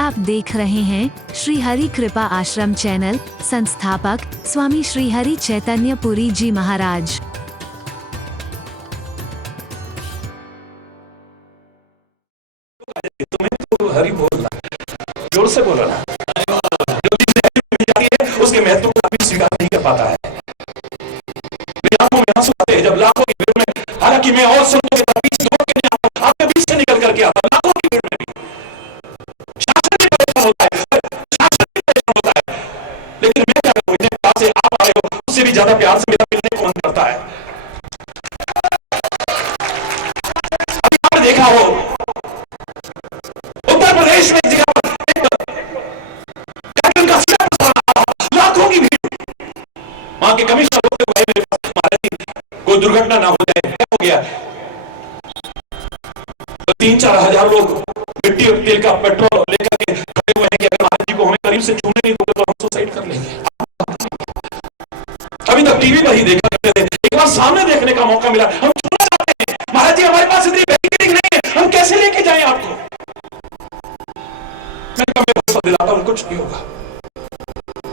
आप देख रहे हैं श्री हरि कृपा आश्रम चैनल। संस्थापक स्वामी श्री हरि चैतन्य पुरी जी महाराज। तुम्हें तो हरि बोलना, जोर से बोलो ना। जो चीज मिल जाती है उसके महत्व को कभी स्वीकार नहीं कर पाता है। मेरी आंखों में आंसू आते हैं जब लाखों की भीड़ में, हालांकि मैं और संतों के बीच दौड़ के नहीं आता, आपके बीच से निकल करके आता, लाखों की भीड़ में भी शासन भी परेशान होता है, शासन भी परेशान होता है, लेकिन मैं क्या करूं, इतने पास से आप आए हो, उससे भी ज्यादा प्यार से मेरा मिलने को मन करता है। अभी आपने देखा हो उत्तर प्रदेश में एक जगह पर कैप्टन का सिर फंसा, लाखों की भीड़, वहां के कमिश्नर होते हुए मेरे पास, महाराज जी कोई दुर्घटना ना हो जाए, क्या हो गया? तो 3-4 हजार लोग मिट्टी और तेल का पेट्रोल लेकर के खड़े हुए हैं कि अगर महाराज जी को हमें करीब से छूने नहीं दोगे तो हम सुसाइड कर लेंगे। अभी तक टीवी पर ही देखा करते थे, एक बार सामने देखने का मौका मिला, हम छूना चाहते हैं, महाराज जी हमारे पास इतनी बैरिकेडिंग नहीं है, हम कैसे लेके जाएं आपको? मैं भरोसा दिलाता हूं कुछ नहीं होगा,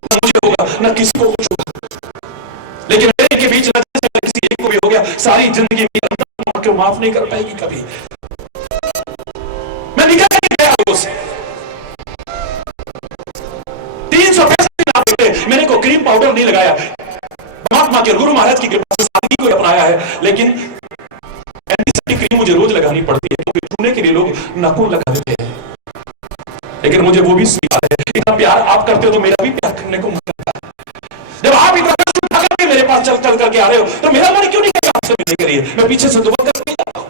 ना मुझे होगा ना किसी को कुछ होगा, लेकिन मेरे के बीच किसी एक को भी हो गया, सारी जिंदगी को माफ नहीं कर पाएगी कभी। मैं निकल के गया लोगों से, 365 दिन आप देखते, मैंने को क्रीम पाउडर नहीं लगाया, महात्मा के गुरु महाराज की कृपा से सादगी को अपनाया है, लेकिन एंटीसेप्टिक क्रीम मुझे रोज लगानी पड़ती है, क्योंकि छूने के लिए लोग नाखून लगा देते हैं, लेकिन मुझे वो भी स्वीकार है। इतना प्यार आप करते हो तो मेरा भी प्यार करने को मन करता है। जब आप इतना उठा करके मेरे पास चल चल करके आ रहे हो तो मेरा मन क्यों नहीं कहता आपसे मिलने के लिए? मैं पीछे से दुआ करके जाता हूं।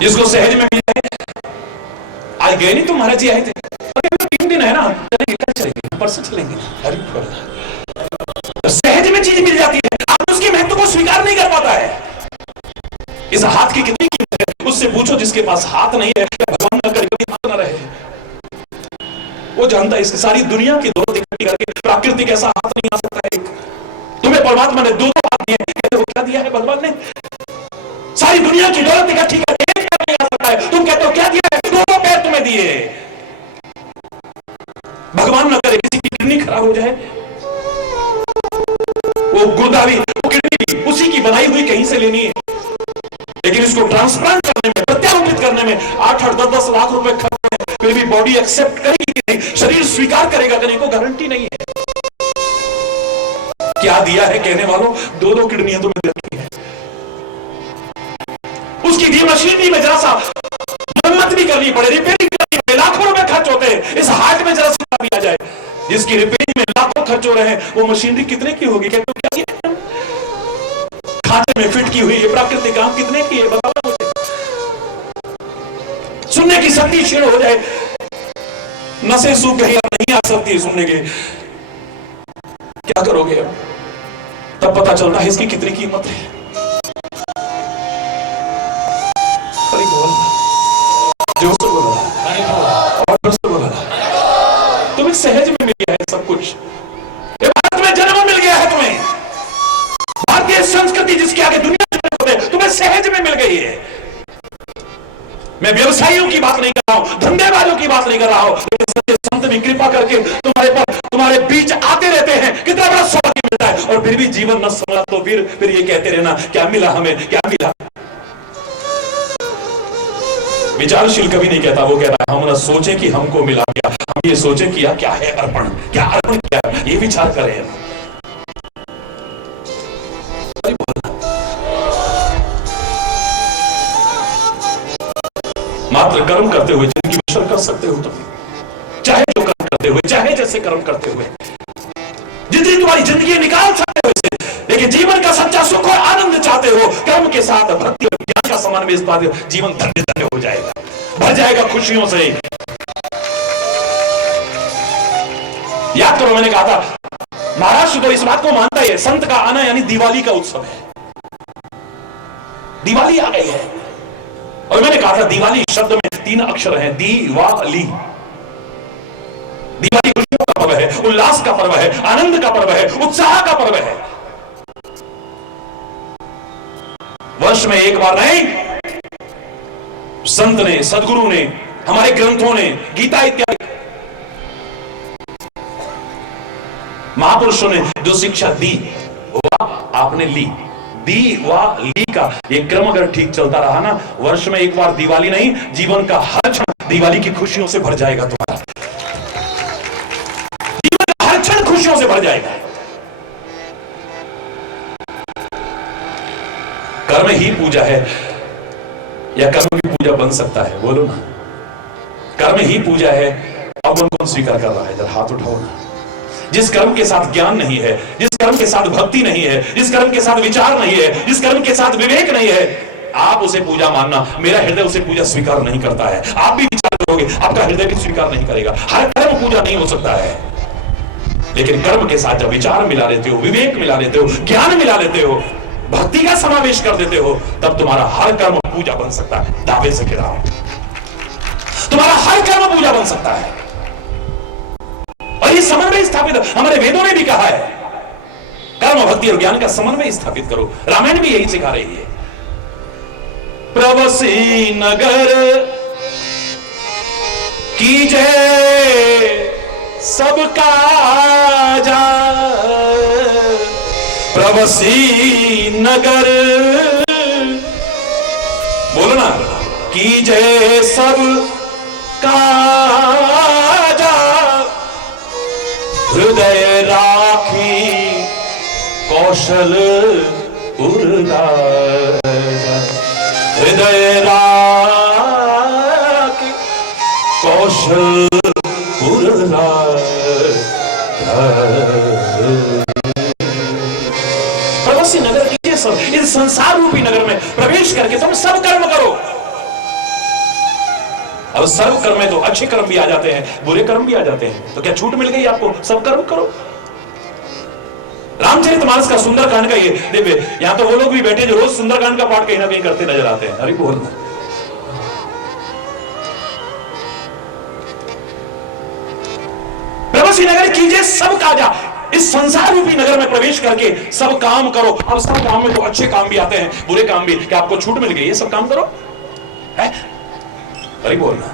जिसको सहज में मिल जाए, आज गए नहीं तो महाराज जी आए थे, अरे 3 दिन है ना, चलेंगे परसों चलेंगे, सहज में चीज मिल जाती है, आप उसके महत्व को स्वीकार नहीं कर पाता है। इस हाथ की कितनी कीमत है, उससे पूछो जिसके पास हाथ नहीं है, भगवान न करे कभी हाथ ना रहे, वो जानता है। इसकी सारी दुनिया की दौलत इकट्ठी करके प्राकृतिक ऐसा हाथ नहीं आ सकता है। तुम्हें परमात्मा ने 2 हाथ दिए, कहते हो क्या दिया है भगवान ने? सारी दुनिया की दौलत इकट्ठी करके एक पैर नहीं आ सकता है, तुम कहते हो क्या दिया है? 2 पैर तुम्हें दिए। भगवान न करे किसी की किडनी खराब हो जाए, वो गुर्दा भी, वो किडनी भी उसी की बनाई हुई कहीं से लेनी है, लेकिन इसको ट्रांसप्लांट करने में, प्रत्यारोपित करने में 8-8, 10-10 लाख रुपए खर्च है, फिर भी बॉडी एक्सेप्ट करेगी कि नहीं, शरीर स्वीकार करेगा कि नहीं, को गारंटी नहीं है। क्या दिया है कहने वालों? 2-2 किडनियां तुम्हें रखी है, उसकी दी मशीनरी में जरा सा मरम्मत भी करनी पड़े, रिपेयरिंग करनी पड़े, लाखों रुपए खर्च होते हैं। इस हार्ट में जरा सा भी आ जाए, जिसकी रिपेयरिंग में लाखों खर्च हो रहे हैं, वो मशीनरी कितने की होगी? कहते हो क्या है? खाते में फिट की हुई ये प्राकृतिक काम कितने की है बताओ मुझे। सुनने की शक्ति क्षीण हो जाए, नसें सूख गई, नहीं आ सकती सुनने के, क्या करोगे? अब तब पता चलता है इसकी कितनी कीमत है। जोर से बोला, और जोर से बोला, तुम्हें सहज में मिल गया है सब कुछ, भारत में जन्म मिल गया है तुम्हें, भारतीय संस्कृति जिसके आगे दुनिया तुम्हें सहज में मिल गई है। मैं व्यवसायियों की बात नहीं कर रहा हूं, धंधे वालों की बात नहीं कर रहा हूं, लेकिन संत भी कृपा करके तुम्हारे बीच आते रहते हैं, कितना बड़ा सौभाग्य मिलता है, और फिर भी जीवन न संभला तो फिर ये कहते रहना क्या मिला हमें, क्या मिला। विचारशील कभी नहीं कहता, वो कहता हम ना सोचें कि हमको मिला क्या, हम ये सोचें किया क्या है अर्पण, क्या अर्पण किया, ये विचार करें। मात्र कर्म करते हुए जिंदगी बसर कर सकते हो तुम, चाहे जो कर्म करते हुए, चाहे जैसे कर्म करते हुए, जितनी तुम्हारी जिंदगी निकाल सकते हो इसे, लेकिन जीवन का सच्चा सुख और आनंद चाहते हो, कर्म के साथ भक्ति और ज्ञान का समान में इस बात जीवन धन्य धन्य हो जाएगा, भर जाएगा खुशियों से। याद करो मैंने कहा था, महाराष्ट्र तो इस बात को मानता है, संत का आना यानी दिवाली का उत्सव है, दिवाली आ गई है। और मैंने कहा था दिवाली शब्द में 3 अक्षर हैं, दीवाली। दिवाली खुशियों का पर्व है, उल्लास का पर्व है, आनंद का पर्व है, उत्साह का पर्व है। वर्ष में एक बार नहीं, संत ने, सदगुरु ने, हमारे ग्रंथों ने, गीता इत्यादि महापुरुषों ने जो शिक्षा दी वह आपने ली, दी व ली का ये क्रम अगर ठीक चलता रहा ना, वर्ष में एक बार दिवाली नहीं, जीवन का हर क्षण दिवाली की खुशियों से भर जाएगा तुम्हारा। जीवन का हर क्षण खुशियों से भर जाएगा। कर्म ही पूजा है या कर्म भी पूजा बन सकता है? बोलो ना। कर्म ही पूजा है, अब कौन कौन स्वीकार कर रहा है? जरा हाथ उठाओ ना। जिस कर्म के साथ ज्ञान नहीं है, जिस कर्म के साथ भक्ति नहीं है, जिस कर्म के साथ विचार नहीं है, जिस कर्म के साथ विवेक नहीं है, आप उसे पूजा मानना, मेरा हृदय उसे पूजा स्वीकार नहीं करता है। आप भी विचार करोगे, आपका हृदय भी स्वीकार नहीं करेगा। हर कर्म पूजा नहीं हो सकता है, लेकिन कर्म के साथ जब विचार मिला लेते हो, विवेक मिला लेते हो, ज्ञान मिला लेते हो, भक्ति का समावेश कर देते हो, तब तुम्हारा हर कर्म पूजा बन सकता है। दावे से कह रहा हूं, तुम्हारा हर कर्म पूजा बन सकता है। और ये समन्वय स्थापित हमारे वेदों ने भी कहा है, कर्म भक्ति और ज्ञान का समन्वय स्थापित करो। रामायण भी यही सिखा रही है। प्रवसी नगर की जय सबका जा, प्रवसी नगर बोलो ना, की जय सब का जा, हृदय राखी कौशल हृदय राखी कौशल प्रवासी नगर कीजिए सब, इस संसार रूपी नगर में प्रवेश करके तुम सब कर्म करो। अब सर्व कर्म में तो अच्छे कर्म भी आ जाते हैं, बुरे कर्म भी आ जाते हैं, तो क्या छूट मिल गई आपको? सब कर्म करो। रामचरितमानस का सुंदरकांड का ये देखिए, यहां तो वो लोग भी बैठे जो रोज सुंदरकांड का पाठ कहीं ना कहीं करते नजर आते हैं। अरे बोलना, प्रवासी नगर कीजिए सब काजा, इस संसार रूपी नगर में प्रवेश करके सब काम करो। अब सब काम में तो अच्छे काम भी आते हैं, बुरे काम भी। क्या आपको छूट मिल गई है? सब काम करो है? अरे बोलना।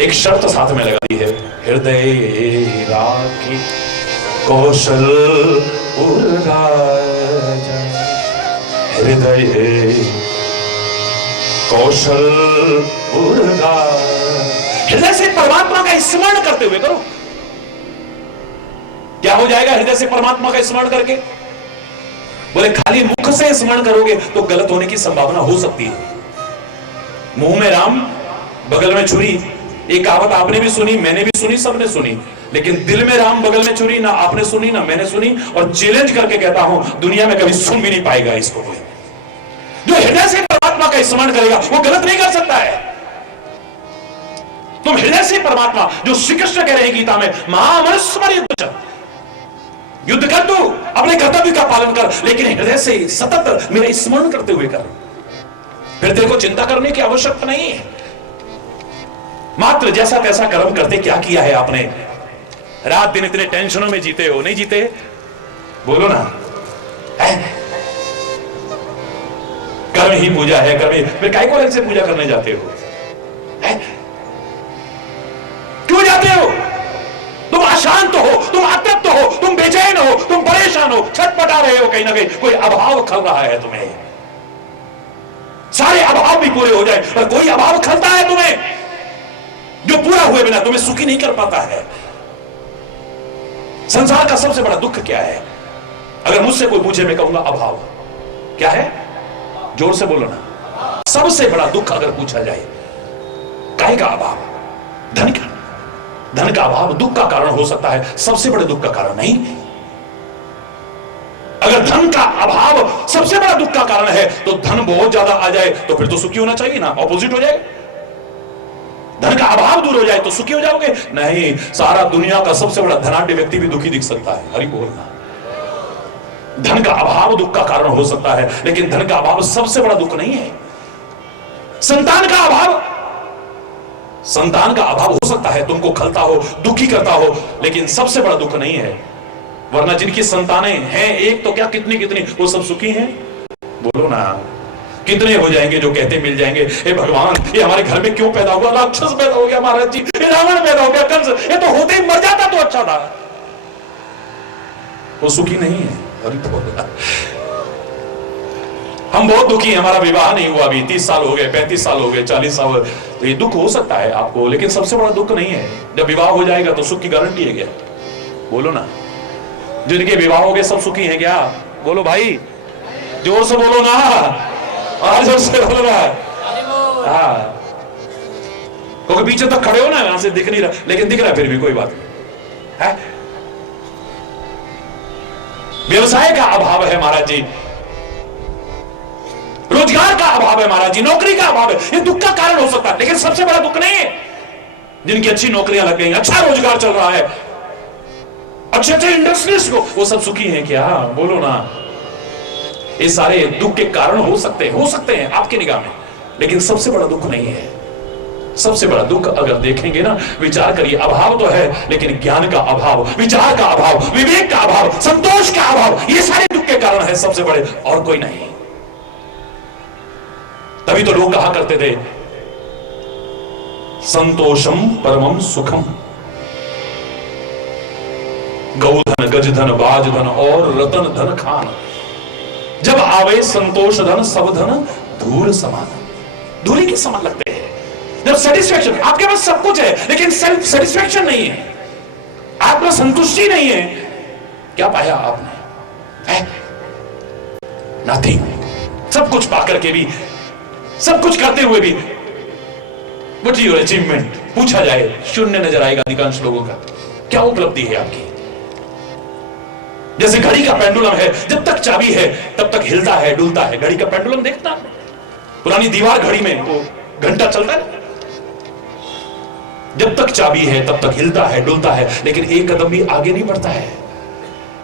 एक शर्त साथ में लगा दी है, हृदय राखी कौशल हृदय कौशल हृदय से परमात्मा का स्मरण करते हुए करो। क्या हो जाएगा हृदय से परमात्मा का स्मरण करके? बोले खाली मुख से स्मरण करोगे तो गलत होने की संभावना हो सकती है। मुंह में राम बगल में छुरी, एक कहावत आपने भी सुनी, मैंने भी सुनी, सबने सुनी, लेकिन दिल में राम बगल में छुरी ना आपने सुनी ना मैंने सुनी। और चैलेंज करके कहता हूं, दुनिया में कभी सुन भी नहीं पाएगा इसको कोई। जो हृदय से परमात्मा का स्मरण करेगा वो गलत नहीं कर सकता है। तुम हृदय से परमात्मा, जो श्री कृष्ण कह रहे हैं गीता में, महामनुस्मर युद्ध कर, तू अपने कर्तव्य का पालन कर, लेकिन हृदय से सतत मेरा स्मरण करते हुए कर। फिर तेरे को चिंता करने की आवश्यकता नहीं है। मात्र जैसा तैसा कर्म करते क्या किया है आपने? रात दिन इतने टेंशनों में जीते हो, नहीं जीते? बोलो ना। कर्म ही पूजा है, कर्म। फिर काय को अलग से पूजा करने जाते हो? क्यों जाते हो? तुम अशांत हो, तुम अतृप्त हो, तुम बेचैन हो, तुम परेशान हो, छटपटा रहे हो, कहीं ना कहीं कोई अभाव खल रहा है तुम्हें। सारे अभाव भी पूरे हो जाए पर कोई अभाव खलता है तुम्हें, जो पूरा हुए बिना तुम्हें सुखी नहीं कर पाता है। संसार का सबसे बड़ा दुख क्या है? अगर मुझसे कोई पूछे, मैं कहूंगा अभाव। क्या है? जोर से बोलो ना। सबसे बड़ा दुख अगर पूछा जाए, काहे का अभाव? धन का। धन का अभाव दुख का कारण हो सकता है, सबसे बड़े दुख का कारण नहीं। अगर धन का अभाव सबसे बड़ा दुख का कारण है, तो धन बहुत ज्यादा आ जाए तो फिर तो सुखी होना चाहिए ना, ऑपोजिट हो जाए। धन का अभाव दूर हो जाए तो सुखी हो जाओगे? नहीं, सारा दुनिया का सबसे बड़ा धनाढ्य व्यक्ति भी दुखी दिख सकता है। हरि बोलना। धन का अभाव दुख का कारण हो सकता है, लेकिन धन का अभाव सबसे बड़ा दुख नहीं है। संतान का अभाव संतान का अभाव हो सकता है, तुमको खलता हो, दुखी करता हो, लेकिन सबसे बड़ा दुख नहीं है। वरना जिनकी संतानें हैं एक तो क्या कितनी कितनी, वो सब सुखी हैं। बोलो ना, कितने हो जाएंगे जो कहते मिल जाएंगे, हे भगवान ये हमारे घर में क्यों पैदा हुआ, राक्षस पैदा हो गया महाराज जी, ये रावण पैदा हो गया, कंस, ये तो होते ही मर जाता तो अच्छा था। वो सुखी नहीं है। हम बहुत दुखी हैं, हमारा विवाह नहीं हुआ अभी 30 साल हो गए, 35 साल हो गए, 40 साल, तो ये दुख हो सकता है आपको, लेकिन सबसे बड़ा दुख नहीं है। जब विवाह हो जाएगा तो सुख की गारंटी है क्या? बोलो ना, जिनके विवाह हो गए सब सुखी हैं क्या? बोलो भाई, जोर से बोलो ना, और जोर से बोलो ना। हाँ, क्योंकि पीछे तक खड़े हो ना, यहां से दिख नहीं रहा, लेकिन दिख रहा है फिर भी, कोई बात नहीं है। व्यवसाय का अभाव है महाराज जी, रोजगार का अभाव है महाराज जी, नौकरी का अभाव है, ये दुख का कारण हो सकता है, लेकिन सबसे बड़ा दुख नहीं है। जिनकी अच्छी नौकरियां लग गई, अच्छा रोजगार चल रहा है, अच्छे अच्छे इंडस्ट्रीज को, वो सब सुखी हैं क्या? बोलो ना। ये सारे दुख के कारण हो सकते हैं आपकी निगाह में, लेकिन सबसे बड़ा दुख नहीं है। सबसे बड़ा दुख अगर देखेंगे ना, विचार करिए, अभाव तो है, लेकिन ज्ञान का अभाव, विचार का अभाव, विवेक का अभाव, संतोष का अभाव, ये सारे दुख के कारण है सबसे बड़े, और कोई नहीं। तभी तो लोग कहा करते थे, संतोषम परमम सुखम, गौधन गजधन बाजधन और रतन धन खान, जब आवे संतोष धन सब धन धूल समान, धूली के समान लगते हैं। जब सेटिस्फेक्शन, आपके पास सब कुछ है लेकिन सेल्फ सेटिस्फेक्शन नहीं है, आत्म संतुष्टि नहीं है, क्या पाया आपने? नथिंग। सब कुछ पाकर के भी, सब कुछ करते हुए भी, व्हाट इज योर अचीवमेंट पूछा जाए, शून्य नजर आएगा अधिकांश लोगों का। क्या उपलब्धि है आपकी? जैसे घड़ी का पेंडुलम है, जब तक चाबी है तब तक हिलता है, डुलता है। घड़ी का पेंडुलम देखता, पुरानी दीवार घड़ी में वो घंटा चलता है, जब तक चाबी है तब तक हिलता है, डुलता है, लेकिन एक कदम भी आगे नहीं बढ़ता है।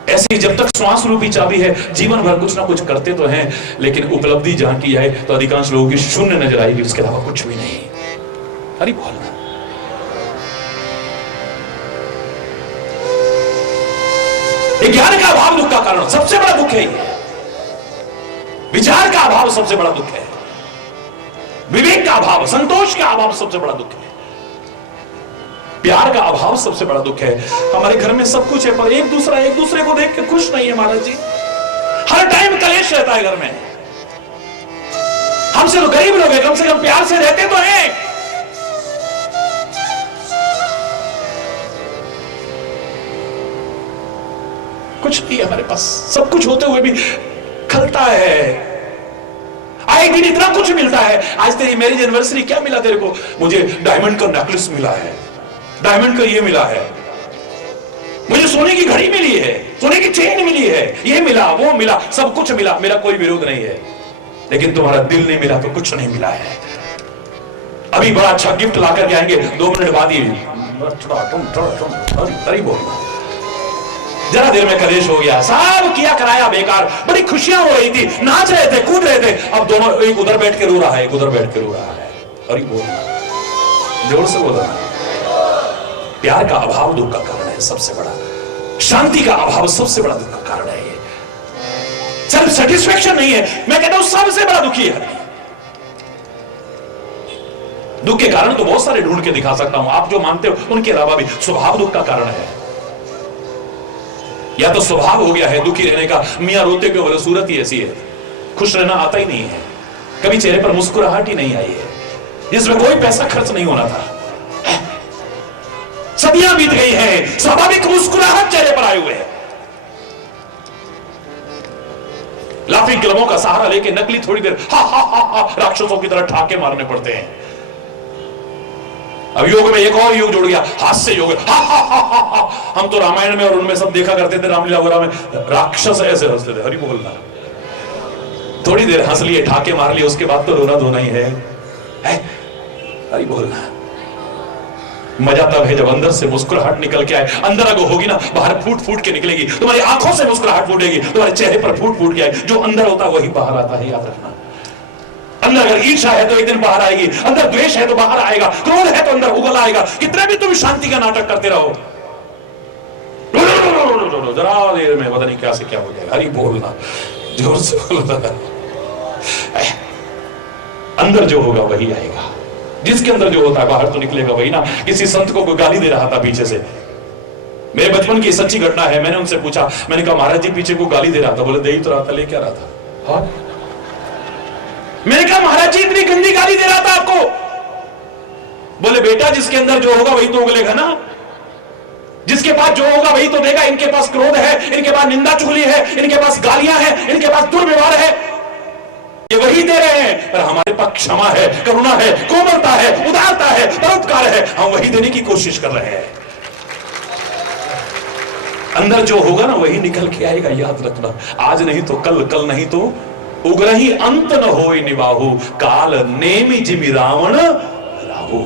ऐसे ही जब तक श्वास रूपी चाबी है, जीवन भर कुछ ना कुछ करते तो हैं, लेकिन उपलब्धि जहां की है तो अधिकांश लोगों की शून्य नजर आएगी, इसके अलावा कुछ भी नहीं। हरी बोल। ज्ञान का अभाव दुख का कारण, सबसे बड़ा दुख है ये। विचार का अभाव सबसे बड़ा दुख है, विवेक का अभाव, संतोष का अभाव सबसे बड़ा दुख है, प्यार का अभाव सबसे बड़ा दुख है। हमारे घर में सब कुछ है पर एक दूसरे को देख के खुश नहीं है महाराज जी। हर टाइम कलेश रहता है घर में। हमसे तो गरीब लोग हैं, कम से कम प्यार से रहते तो हैं। कुछ नहीं है हमारे पास, सब कुछ होते हुए भी खलता है। आए दिन इतना कुछ मिलता है, आज तेरी मैरिज एनिवर्सरी, क्या मिला तेरे को? मुझे डायमंड का नेकलेस मिला है, डायमंड का ये मिला है, मुझे सोने की घड़ी मिली है, सोने की चेन मिली है, ये मिला, वो मिला, सब कुछ मिला, मेरा कोई विरोध नहीं है, लेकिन तुम्हारा दिल नहीं मिला तो कुछ नहीं मिला है। अभी बड़ा अच्छा गिफ्ट ला करके आएंगे, 2 मिनट बाद ही बोल, जरा देर में कलेश हो गया, सब किया कराया बेकार, बड़ी खुशियां हो रही थी, नाच रहे थे, कूद रहे थे, अब दोनों, एक उधर बैठ के रो रहा है, एक उधर बैठ के रो रहा है। अरे बोलना, जोर से बोलना। प्यार का अभाव दुख का कारण है सबसे बड़ा, शांति का अभाव सबसे बड़ा दुख का कारण है। ये सेल्फ सेटिस्फेक्शन नहीं है, मैं कहता हूं सबसे बड़ा दुखी है। दुख के कारण तो बहुत सारे ढूंढ के दिखा सकता हूं, आप जो मानते हो उनके अलावा भी। स्वभाव दुख का कारण है, या तो स्वभाव हो गया है दुखी रहने का, मियां रोते क्यों बोले, सूरत ही ऐसी है, खुश रहना आता ही नहीं है, कभी चेहरे पर मुस्कुराहट ही नहीं आई है, जिसमें कोई पैसा खर्च नहीं होना था, सदियां बीत गई हैं, स्वाभाविक मुस्कुराहट चेहरे पर आए हुए हैं। लाफिंग क्लबों का सहारा लेके नकली थोड़ी देर हा हा हा हा राक्षसों की तरह ठाके मारने पड़ते हैं। अब योग में एक और योग जुड़ गया, हास्य योग, हा हा हा हा हा। हम तो रामायण में और उनमें सब देखा करते थे, रामलीला वगैरह में राक्षस ऐसे हंसते थे, हरि बोलना, थोड़ी देर हंस लिए, ठाके मार लिए, उसके बाद तो रोना धोना ही है? हरि बोलना। मजा तब है जब अंदर से मुस्कुराहट निकल के आए, अंदर अगर होगी ना, बाहर फूट फूट के निकलेगी, तुम्हारी आंखों से मुस्कुराहट फूटेगी, तुम्हारे चेहरे पर फूट फूट के आए, जो अंदर होता है वही बाहर आता है, याद रखना। अंदर अगर ईर्ष्या है तो एक दिन बाहर आएगी, अंदर द्वेष है तो बाहर आएगा, क्रोध है तो अंदर उगल आएगा। कितने भी तुम शांति का नाटक करते रहो, जरा देर में पता नहीं क्या से क्या हो जाएगा। हरि बोलना, जोर से बोलना। अंदर जो होगा वही आएगा, जिसके अंदर जो होता है बाहर तो निकलेगा वही ना। किसी संत को कोई गाली दे रहा था पीछे से, मेरे बचपन की सच्ची घटना है। मैंने उनसे पूछा, मैंने कहा महाराज जी पीछे को गाली दे रहा था। बोले दे ही तो रहा था, ले क्या रहा था? हाँ? मैंने कहा महाराज जी इतनी गंदी गाली दे रहा था आपको। बोले बेटा जिसके अंदर जो होगा वही तो उगलेगा ना, जिसके पास जो होगा वही तो देगा। इनके पास क्रोध है, इनके पास निंदा चुगली है, इनके पास गालियां हैं, इनके पास दुर्व्यवहार है, ये वही दे रहे हैं। पर हमारे पास क्षमा है, करुणा है, कोमलता है, उदारता है, परोपकार है, हम वही देने की कोशिश कर रहे हैं। अंदर जो होगा ना वही निकल के आएगा, याद रखना। आज नहीं तो कल, कल नहीं तो उग्रही अंत न होय निबाहु, काल नेमि जिमि रावण राहु।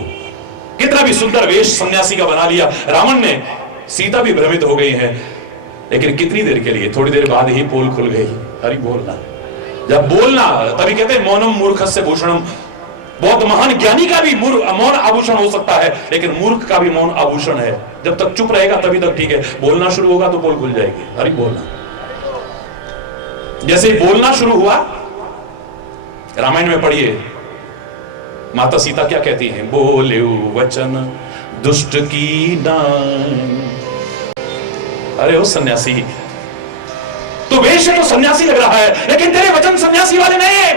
कितना भी सुंदर वेश सन्यासी का बना लिया रावण ने, सीता भी भ्रमित हो गई है, लेकिन कितनी देर के लिए, थोड़ी देर बाद ही पोल खुल गई। हरि बोलना, जब बोलना, तभी कहते हैं मौनम मूर्खस्य भूषणम। बहुत महान ज्ञानी का भी मौन आभूषण हो सकता है, लेकिन मूर्ख का भी मौन आभूषण है। जब तक चुप रहेगा तभी तक ठीक है, बोलना शुरू होगा तो पोल खुल जाएगी। हरि बोलना। जैसे ही बोलना शुरू हुआ, रामायण में पढ़िए माता सीता क्या कहती हैं, बोले वचन दुष्ट की नाई। अरे ओ सन्यासी, तो वेश तो सन्यासी लग रहा है, लेकिन तेरे वचन सन्यासी वाले नहीं है,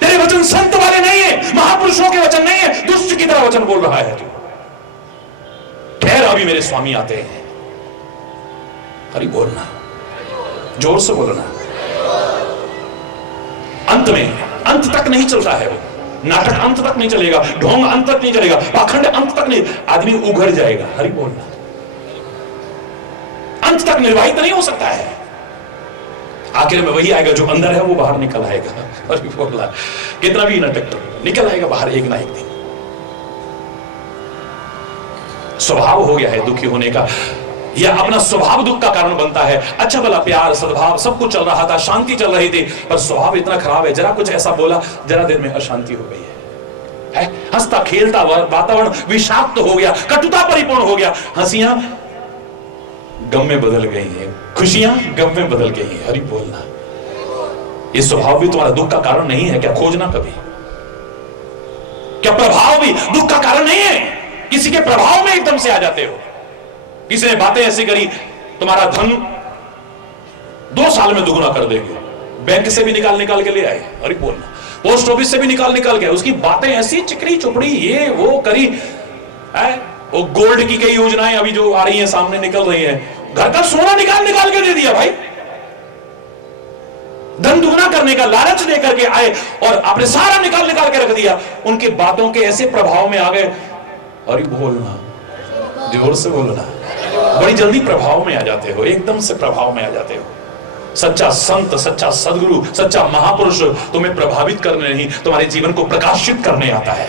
तेरे वचन संत वाले नहीं है, महापुरुषों के वचन नहीं है, दुष्ट की तरह वचन बोल रहा है तू। ठहर, अभी मेरे स्वामी आते हैं। हरि बोलना, जोर से बोलना। अंत में, अंत तक नहीं चलता है वो नाटक, अंत तक नहीं चलेगा, ढोंग अंत तक नहीं चलेगा, पाखंड अंत तक नहीं, आदमी उघड़ जाएगा। हरि बोलना, अंत तक निर्वाहित नहीं हो सकता है। आखिर में वही आएगा जो अंदर है वो बाहर निकल आएगा। हरि बोलना, कितना भी नाटक निकल आएगा बाहर एक ना एक दिन। स्वभाव हो गया है दुखी होने का, या अपना स्वभाव दुख का कारण बनता है। अच्छा भला प्यार सद्भाव सब कुछ चल रहा था, शांति चल रही थी, पर स्वभाव इतना खराब है, जरा कुछ ऐसा बोला, जरा देर में अशांति हो गई है। हंसता खेलता वातावरण विषाक्त हो गया, कटुता परिपूर्ण हो गया, हंसियां गम में बदल गई हैं, खुशियां गम में बदल गई हैं। हरि बोलना, ये स्वभाव भी तुम्हारा दुख का कारण नहीं है क्या? खोजना कभी। क्या प्रभाव भी दुख का कारण नहीं है? किसी के प्रभाव में एकदम से आ जाते हो। किसी ने बातें ऐसी करी, तुम्हारा धन 2 साल में दुगना कर देंगे, बैंक से भी निकाल निकाल के ले आए। अरे बोलना, पोस्ट ऑफिस से भी निकाल निकाल के, उसकी बातें ऐसी चिकनी चुपड़ी, ये वो करी है। वो गोल्ड की कई योजनाएं अभी जो आ रही हैं, सामने निकल रही हैं, घर का सोना निकाल निकाल के दे दिया भाई। धन दुगना करने का लालच लेकर के आए और आपने सारा निकाल निकाल के रख दिया। उनकी बातों के ऐसे प्रभाव में आ गए। अरे बोलना, जोर से बोलना, बड़ी जल्दी प्रभाव में आ जाते हो, एकदम से प्रभाव में आ जाते हो। सच्चा संत, सच्चा सदगुरु, सच्चा महापुरुष तुम्हें प्रभावित करने नहीं, तुम्हारे जीवन को प्रकाशित करने आता है,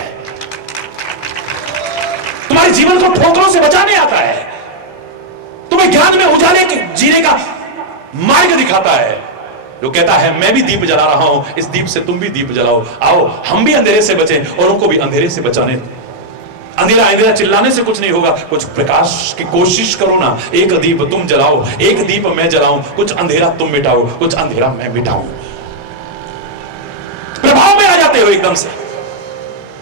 तुम्हारे जीवन को ठोकरों से बचाने आता है, तुम्हें ज्ञान में उजाले के जीने का मार्ग दिखाता है। जो कहता है मैं भी दीप जला रहा हूं, इस दीप से तुम भी दीप जलाओ, आओ हम भी अंधेरे से बचें और उनको भी अंधेरे से बचाने। अंधेरा अंधेरा चिल्लाने से कुछ नहीं होगा, कुछ प्रकाश की कोशिश करो ना। एक दीप तुम जलाओ, एक दीप मैं जलाऊं, कुछ अंधेरा तुम मिटाओ, कुछ अंधेरा मैं मिटाऊं। प्रभाव में आ जाते हो एकदम से।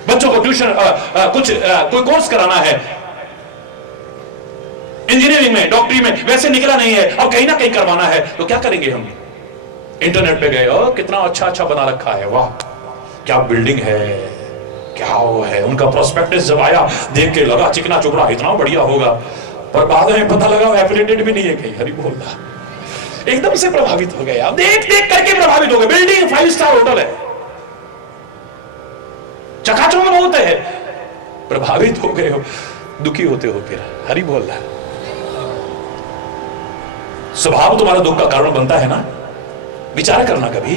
बच्चों को ट्यूशन कोई कोर्स कराना है, इंजीनियरिंग में, डॉक्टरी में, वैसे निकला नहीं है, अब कहीं ना कहीं करवाना है, तो क्या करेंगे हम? इंटरनेट पे गए, कितना अच्छा अच्छा बना रखा है, वाह क्या बिल्डिंग है, क्या वो है। उनका प्रोस्पेक्टस जब आया, देख के लगा चिकना चुपड़ा इतना बढ़िया होगा, पर बाद में पता लगा एफिलिएटेड भी नहीं है कहीं। हरि बोलना, एकदम से प्रभावित हो गए, आप देख देख करके प्रभावित हो गए। बिल्डिंग 5 स्टार होटल है, चकाचौंध बहुत है, प्रभावित हो गए हो, दुखी होते हो फिर। हरि बोलना, स्वभाव तुम्हारा दुख का कारण बनता है ना, विचार करना कभी।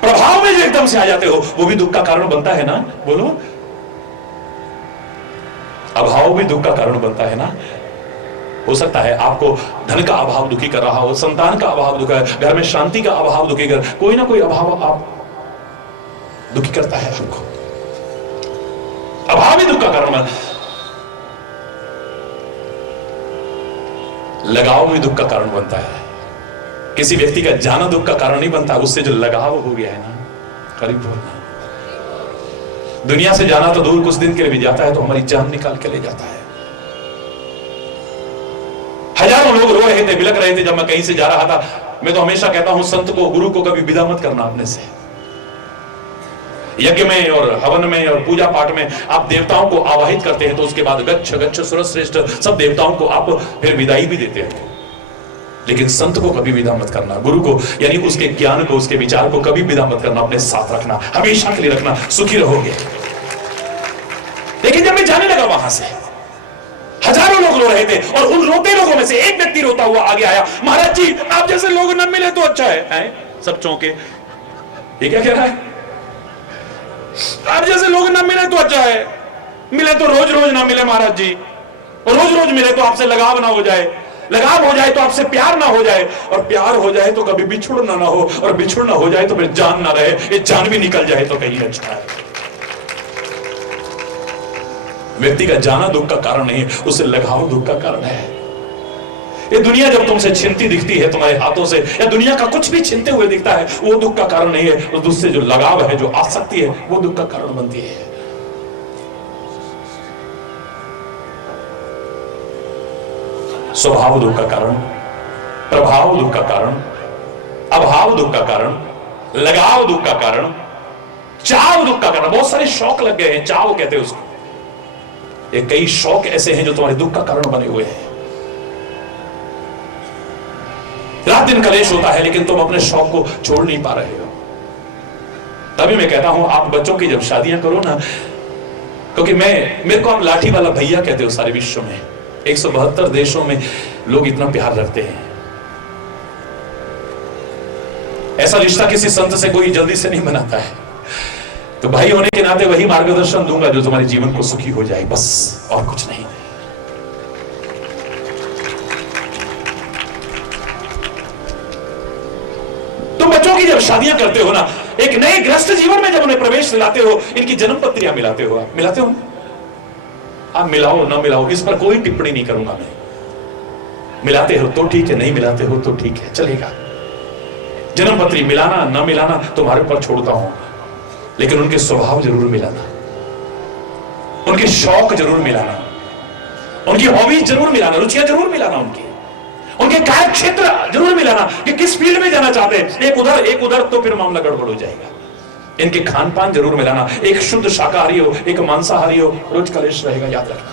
प्रभाव में जो एकदम से आ जाते हो वो भी दुख का कारण बनता है ना, बोलो। अभाव भी दुख का कारण बनता है ना। हो सकता है आपको धन का अभाव दुखी कर रहा हो, संतान का अभाव दुखी, घर में शांति का अभाव दुखी कर, कोई ना कोई अभाव आप दुखी करता है आपको। अभाव ही दुख का कारण बना, लगाव भी दुख का कारण बनता है। किसी व्यक्ति का जाना दुख का कारण नहीं बनता, उससे जो लगाव हो गया है ना, करीब बोलना, दुनिया से जाना तो दूर, कुछ दिन के लिए भी जाता है तो हमारी जान निकाल के ले जाता है। हजारों लोग रो रहे थे, बिलक रहे थे जब मैं कहीं से जा रहा था। मैं तो हमेशा कहता हूं संत को, गुरु को कभी विदा मत करना अपने से। यज्ञ में और हवन में और पूजा पाठ में आप देवताओं को आवाहित करते हैं तो उसके बाद गच्छ गच्छ सुरश्रेष्ठ सब देवताओं को आप फिर विदाई भी देते हैं, लेकिन संत को कभी विदा मत करना। गुरु को यानी उसके ज्ञान को, उसके विचार को कभी विदा मत करना, अपने साथ रखना, हमेशा के लिए रखना, सुखी रहोगे। लेकिन जब मैं जाने लगा वहां से, हजारों लोग रो रहे थे और उन रोते लोगों में से एक व्यक्ति रोता हुआ आगे आया, महाराज जी आप जैसे लोग न मिले तो अच्छा है। सब चौंके, ये क्या कह रहा है? आप जैसे लोग ना मिले तो अच्छा है, मिले तो रोज रोज ना मिले महाराज जी, और रोज रोज मिले तो आपसे लगाव ना हो जाए, लगाव हो जाए तो आपसे प्यार ना हो जाए, और प्यार हो जाए तो कभी बिछुड़ना ना हो, और बिछुड़ना हो जाए तो फिर जान ना रहे, ये जान भी निकल जाए तो कहीं अच्छा है। व्यक्ति का जाना दुख का कारण नहीं है, उससे लगाव दुख का कारण है। ये दुनिया जब तुमसे छिनती दिखती है तुम्हारे हाथों से, या दुनिया का कुछ भी छिनते हुए दिखता है, वो दुख का कारण नहीं है, उस दुख से जो लगाव है, जो आसक्ति है, वो दुख का कारण बनती है। स्वभाव दुख का कारण, प्रभाव दुख का कारण, अभाव दुख का कारण, लगाव दुख का कारण, चाव दुख का कारण। बहुत सारे शौक लग गए हैं, चाव कहते हैं उसको। ये कई शौक ऐसे हैं जो तुम्हारे दुख का कारण बने हुए हैं। रात दिन कलेश होता है लेकिन तुम अपने शौक को छोड़ नहीं पा रहे हो। तभी मैं कहता हूं आप बच्चों की जब शादियां करो ना, क्योंकि मेरे को आप लाठी वाला भैया कहते हो सारे विश्व में, 172 देशों में लोग इतना प्यार रखते हैं। ऐसा रिश्ता किसी संत से कोई जल्दी से नहीं बनाता है। तो भाई होने के नाते वही मार्गदर्शन दूंगा जो तुम्हारे जीवन को सुखी हो जाए, बस और कुछ नहीं। तुम बच्चों की जब शादियां करते हो ना, एक नए गृहस्थ जीवन में जब उन्हें प्रवेश दिलाते हो, इनकी जन्म पत्रियां मिलाते हो। आप मिलाते हो? आप मिलाओ ना मिलाओ, इस पर कोई टिप्पणी नहीं करूंगा मैं। मिलाते हो तो ठीक है, नहीं मिलाते हो तो ठीक है, चलेगा। जन्म पत्री मिलाना ना मिलाना तुम्हारे ऊपर छोड़ता हूं, लेकिन उनके स्वभाव जरूर मिलाना, उनके शौक जरूर मिलाना, उनकी हॉबीज जरूर मिलाना, रुचियां जरूर मिलाना, उनके कार्य क्षेत्र जरूर मिलाना कि किस फील्ड में जाना चाहते हैं। एक उधर तो फिर मामला गड़बड़ हो जाएगा। इनके खान पान जरूर मिलाना, एक शुद्ध शाकाहारी हो, एक मांसाहारी हो, रोज कलेश रहेगा, याद रखना।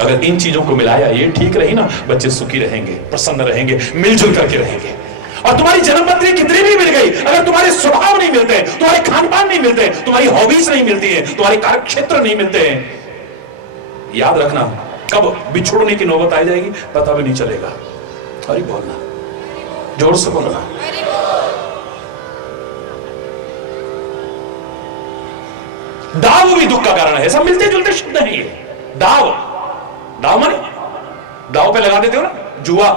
अगर इन चीजों को मिलाया, ये ठीक रही ना, बच्चे सुखी रहेंगे, प्रसन्न रहेंगे, मिलजुल करके रहेंगे। और तुम्हारी जन्मपत्री कितनी भी मिल गई, अगर तुम्हारे स्वभाव नहीं मिलते, तुम्हारे खान पान नहीं मिलते, तुम्हारी हॉबीज नहीं मिलती है, तुम्हारे कार्य क्षेत्र नहीं मिलते हैं, याद रखना कब बिछोड़ने की नौबत आ जाएगी पता भी नहीं चलेगा। अरे बोलना, जोर से बोलना। दाव भी दुख का कारण है। सब मिलते जुलते शब्द हैं ये। दाव, दाव माने दाव पे लगा देते हो ना, जुआ।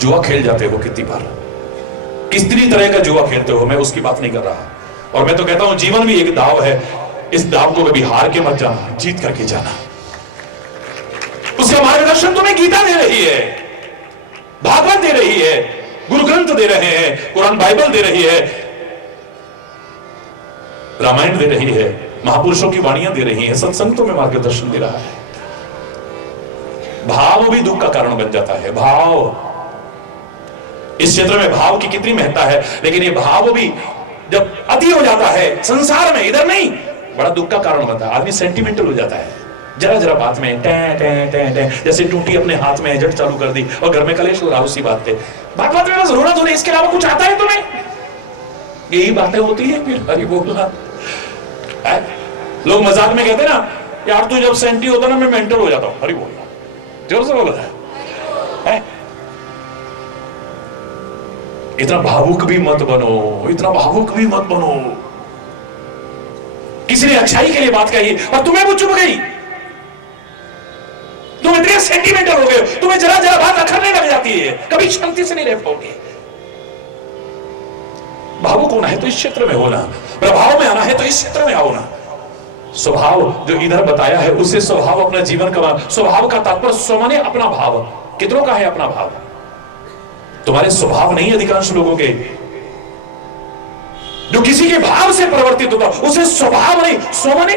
जुआ खेल जाते हो कितनी बार, कितनी तरह का जुआ खेलते हो, मैं उसकी बात नहीं कर रहा। और मैं तो कहता हूं जीवन भी एक दाव है, इस दाव को कभी हार के मत जाना, जीत करके जाना। उसका मार्गदर्शन तुम्हें गीता दे रही है, भागवत दे रही है, गुरु ग्रंथ दे रहे हैं, कुरान बाइबल दे रही है, रामायण दे रही है, महापुरुषों की वाणियां दे रही हैं, सत्संग तुम्हें मार्गदर्शन दे रहा है। भाव भी दुख का कारण बन जाता है। भाव, इस क्षेत्र में भाव की कितनी महत्ता है, लेकिन ये भाव भी जब अति हो जाता है संसार में, इधर नहीं, बड़ा दुख का कारण बनता है। आदमी सेंटिमेंटल हो जाता है, जरा जरा बात में टें टें टें टें, जैसे टूटी अपने हाथ में एजेंट चालू कर दी और घर में कलेश हो रहा उसी बात पे। बात बात में बस रोना धोना, इसके अलावा कुछ आता है तुम्हें? यही बातें होती है फिर। हरी बोलना, लोग मजाक में कहते ना, यार तू जब सेंटी होता ना मैं मेंटल हो जाता हूं। हरी बोलना, जोर से बोल रहा है। इतना भावुक भी मत बनो, इतना भावुक भी मत बनो। किसी ने अच्छाई के लिए बात कही और तुम्हें वो चुभ गई, तुम इतने इतने सेंटिमेंटल हो गए, तुम्हें जरा जरा बात अखरने लग जाती है, कभी शांति से नहीं रह पाओगे। भावुक होना है तो इस क्षेत्र में होना, प्रभाव में आना है तो इस क्षेत्र में आओ ना। स्वभाव जो इधर बताया है उससे स्वभाव अपना जीवन का, स्वभाव का तात्पर्य स्व माने अपना भाव। कितनों का है अपना भाव? तुम्हारे स्वभाव नहीं अधिकांश लोगों के। जो किसी के भाव से परिवर्तित होता उसे स्वभाव नहीं, स्व माने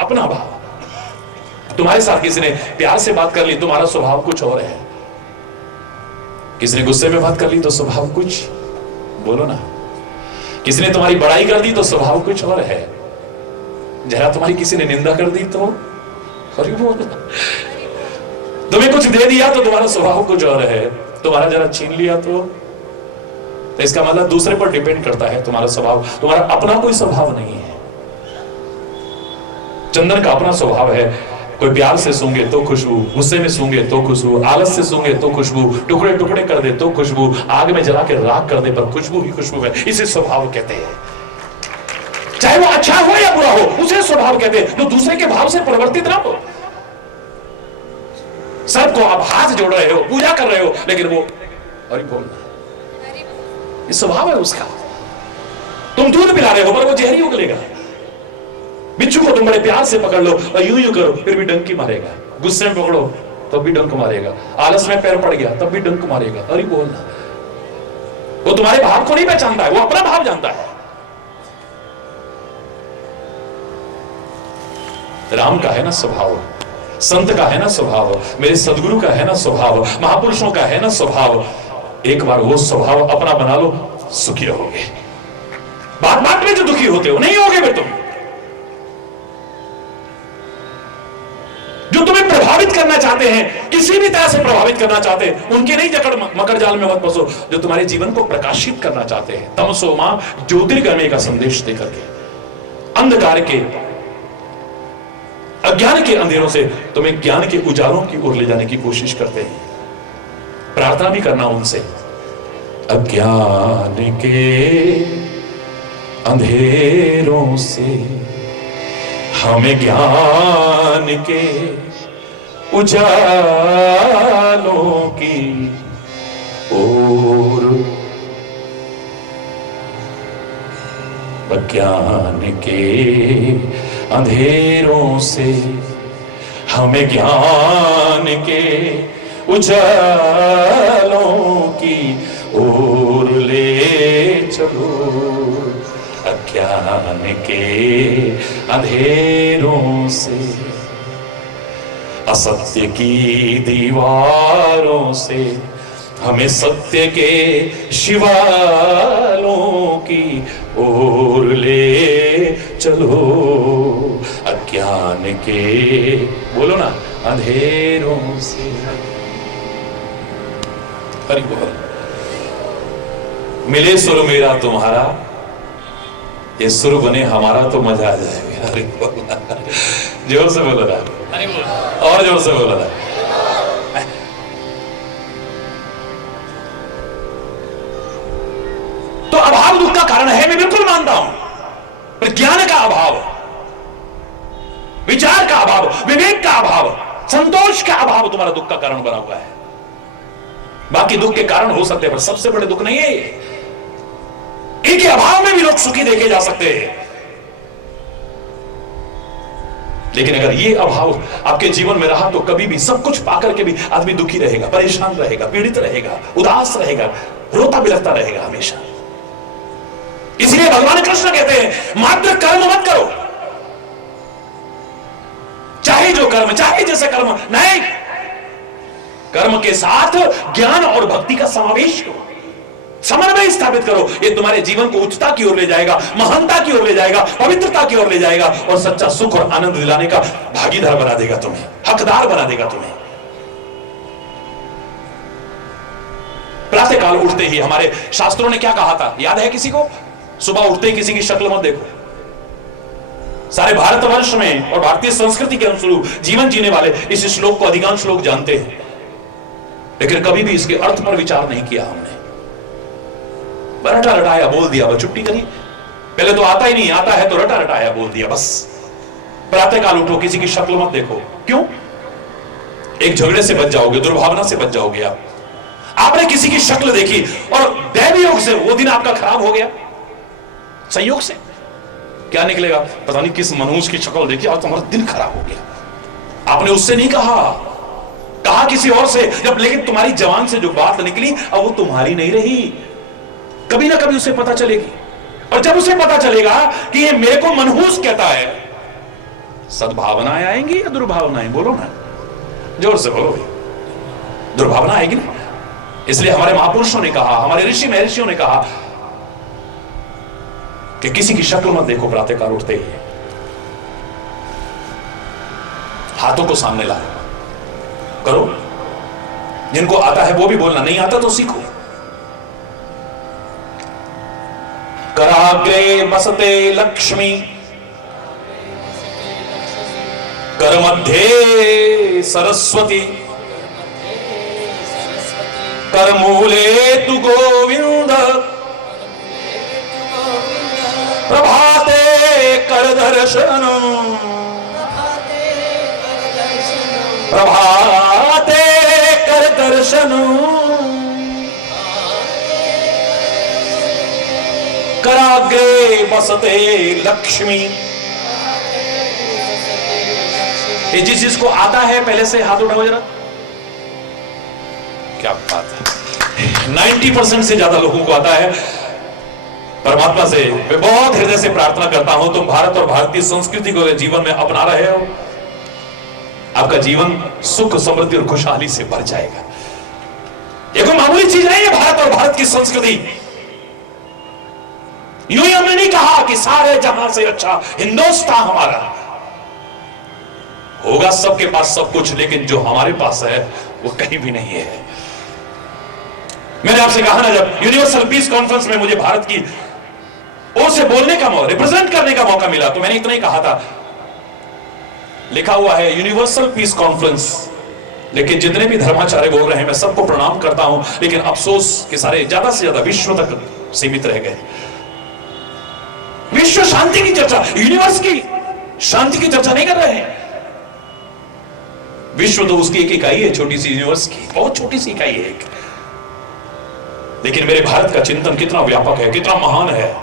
अपना भाव। तुम्हारे साथ किसी ने प्यार से बात कर ली, तुम्हारा स्वभाव कुछ और है। किसी ने गुस्से में बात कर ली तो स्वभाव कुछ, बोलो ना। किसी ने तुम्हारी बड़ाई कर दी तो स्वभाव कुछ और है। जरा तुम्हारी किसी ने निंदा कर दी तो, अरे बोलो। तुम्हें कुछ दे दिया तो तुम्हारा स्वभाव कुछ और है, तुम्हारा जरा छीन लिया तो इसका मतलब दूसरे पर डिपेंड करता है तुम्हारा स्वभाव। तुम्हारा अपना कोई स्वभाव नहीं है। चंदन का अपना स्वभाव है, कोई प्यार से सूंघे तो खुशबू, गुस्से में सूंघे तो खुशबू, आलस से सूंघे तो खुशबू, टुकड़े टुकड़े कर दे तो खुशबू, आग में जला के राख कर दे पर खुशबू ही खुशबू है। इसे स्वभाव कहते हैं। चाहे वो अच्छा हो या बुरा हो, उसे स्वभाव कहते हैं। जो दूसरे के भाव से परिवर्तित ना हो। सबको आप हाथ जोड़ रहे हो, पूजा कर रहे हो, लेकिन वो अरे बोलना, ये स्वभाव है उसका। तुम दूध पिला रहे हो पर वो जहरी उगलेगा। बिच्छू को तुम बड़े प्यार से पकड़ लो और यूं यूं करो फिर भी डंकी मारेगा। गुस्से में पकड़ो तब भी डंक मारेगा। आलस में पैर पड़ गया तब भी डंक मारेगा। अरे बोलना, वो तुम्हारे भाव को नहीं पहचानता है, वो अपना भाव जानता है। राम का है ना स्वभाव, संत का है ना स्वभाव, मेरे सदगुरु का है ना स्वभाव, महापुरुषों का है ना स्वभाव। एक बार वो स्वभाव अपना बना लो, सुखी रहोगे। बात बात में जो दुखी होते हो नहीं होगे फिर तुम। जो तुम्हें प्रभावित करना चाहते हैं, किसी भी तरह से प्रभावित करना चाहते हैं, उनके नहीं जकड़ मकर जाल में मत फंसो। जो तुम्हारे जीवन को प्रकाशित करना चाहते हैं, तमसो मां ज्योतिर्गमय का संदेश देकर के, अंधकार के, अज्ञान के अंधेरों से तुम्हें ज्ञान के उजालों की ओर ले जाने की कोशिश करते हैं। प्रार्थना भी करना उनसे, अज्ञान के अंधेरों से हमें ज्ञान के उजालों की ओर, अज्ञान के अंधेरों से हमें ज्ञान के उजालों की ओर ले चलो। अज्ञान के अंधेरों से, असत्य की दीवारों से हमें सत्य के शिवालों की ओर ले चलो। अज्ञान के, बोलो ना, अंधेरों से। हरि बोल। मिले सुर मेरा तुम्हारा, ये सुर बने हमारा तो मजा आ जाएगा। हरि बोल। जोर से बोलो ना, और जोर से बोलो ना। तो अभाव दुख का कारण है, मैं बिल्कुल मानता हूं, पर ज्ञान का अभाव, विचार का अभाव, विवेक का अभाव, संतोष का अभाव तुम्हारा दुख का कारण बना हुआ है। बाकी दुख के कारण हो सकते हैं पर सबसे बड़े दुख नहीं है ये। इनके अभाव में भी लोग सुखी देखे जा सकते हैं, लेकिन अगर ये अभाव आपके जीवन में रहा तो कभी भी सब कुछ पाकर के भी आदमी दुखी रहेगा, परेशान रहेगा, पीड़ित रहेगा, उदास रहेगा, रोता बिलखता रहेगा हमेशा। इसलिए भगवान कृष्ण कहते हैं मात्र कर्म मत करो, चाहे जो कर्म, चाहे जैसे कर्म, नहीं, कर्म के साथ ज्ञान और भक्ति का समावेश करो, समन्वय स्थापित करो। ये तुम्हारे जीवन को उच्चता की ओर ले जाएगा, महानता की ओर ले जाएगा, पवित्रता की ओर ले जाएगा और सच्चा सुख और आनंद दिलाने का भागीदार बना देगा तुम्हें, हकदार बना देगा तुम्हें। प्रातः काल उठते ही हमारे शास्त्रों ने क्या कहा था, याद है किसी को? सुबह उठते ही किसी की शक्ल मत देखो। सारे भारतवर्ष में और भारतीय संस्कृति के अनुरूप जीवन जीने वाले इस श्लोक को अधिकांश लोग जानते हैं, लेकिन कभी भी इसके अर्थ पर विचार नहीं किया हमने। रटा रटाया बोल दिया, बस छुट्टी करी। पहले तो आता ही नहीं, आता है तो रटा रटाया बोल दिया बस। प्रातः काल उठो, किसी की शक्ल मत देखो। क्यों? एक झगड़े से बच जाओगे, दुर्भावना से बच जाओगे आप। आपने किसी की शक्ल देखी और दैवी योग से वो दिन आपका खराब हो गया, संयोग से क्या निकलेगा? पता नहीं किस मनहूस की शक्ल देखी और तुम्हारा दिन खराब हो गया। आपने उससे नहीं कहा, कहा किसी और से, जब लेकिन तुम्हारी जबान से जो बात निकली अब वो तुम्हारी नहीं रही। कभी ना कभी उसे पता चलेगी, और जब उसे पता चलेगा कि ये मेरे को मनहूस कहता है, सद्भावनाएं आएंगी या दुर्भावनाएं? बोलो ना, जोर से बोलो भाई। दुर्भावना आएगी ना। इसलिए हमारे महापुरुषों ने कहा, हमारे ऋषि महर्षियों ने कहा कि किसी की शक्ल मत देखो प्रातःकाल उठते ही, हाथों को सामने लाओ, करो। जिनको आता है वो भी बोलना, नहीं आता तो सीखो। कराग्रे बसते लक्ष्मी, कर मध्य सरस्वती, कर मूले तु गोविंद, प्रभाते कर दर्शन, प्रभाते कर दर्शन, कराग्रे बसते लक्ष्मी। ये जिस जिसको आता है पहले से हाथ उठाओ जरा। क्या बात है, 90% से ज्यादा लोगों को आता है। परमात्मा से मैं बहुत हृदय से प्रार्थना करता हूं, तुम भारत और भारतीय संस्कृति को जीवन में अपना रहे हो, आपका जीवन सुख समृद्धि और खुशहाली से भर जाएगा। ये कोई मामूली चीज नहीं है भारत और भारत की संस्कृति। यूं ही हमने नहीं कहा कि सारे जहां से अच्छा हिंदुस्तान हमारा। होगा सबके पास सब कुछ, लेकिन जो हमारे पास है वो कहीं भी नहीं है। मैंने आपसे कहा ना, जब यूनिवर्सल पीस कॉन्फ्रेंस में मुझे भारत की ओर से बोलने का मौका, रिप्रेजेंट करने का मौका मिला, तो मैंने इतना ही कहा था, लिखा हुआ है यूनिवर्सल पीस कॉन्फ्रेंस, लेकिन जितने भी धर्माचार्य बोल रहे हैं मैं सबको प्रणाम करता हूं, लेकिन अफसोस कि सारे ज्यादा से ज्यादा विश्व तक सीमित रह गए। विश्व शांति की चर्चा, यूनिवर्स की शांति की चर्चा नहीं कर रहे हैं। विश्व तो उसकी एक इकाई है, छोटी सी यूनिवर्स की बहुत छोटी सी इकाई है एक। लेकिन मेरे भारत का चिंतन कितना व्यापक है, कितना महान है,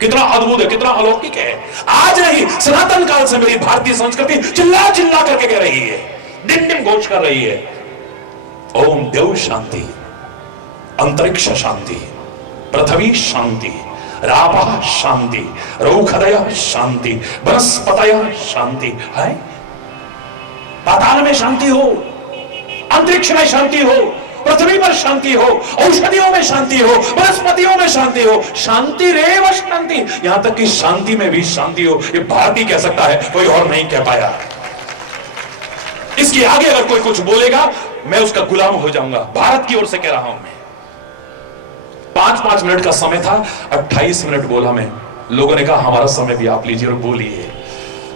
कितना अद्भुत है, कितना अलौकिक है। आज नहीं, सनातन काल से मेरी भारतीय संस्कृति चिल्ला चिल्ला करके कह रही है, दिन दिन घोष कर रही है, ओम देव शांति, अंतरिक्ष शांति, पृथ्वी शांति, रापः शांति, रौखदयः शांति, वनस्पतयः शांति। है पाताल में शांति हो, अंतरिक्ष में शांति हो, पृथ्वी पर शांति हो, औषधियों में शांति हो, वनस्पतियों में शांति हो, शांति रेव शांति। यहां तक कि शांति में भी शांति हो, ये भारतीय कह सकता है, कोई और नहीं कह पाया। इसके आगे अगर कोई कुछ बोलेगा मैं उसका गुलाम हो जाऊंगा। भारत की ओर से कह रहा हूं मैं। 5-5 मिनट का समय था, 28 मिनट बोला मैं। लोगों ने कहा हमारा समय भी आप लीजिए और बोलिए।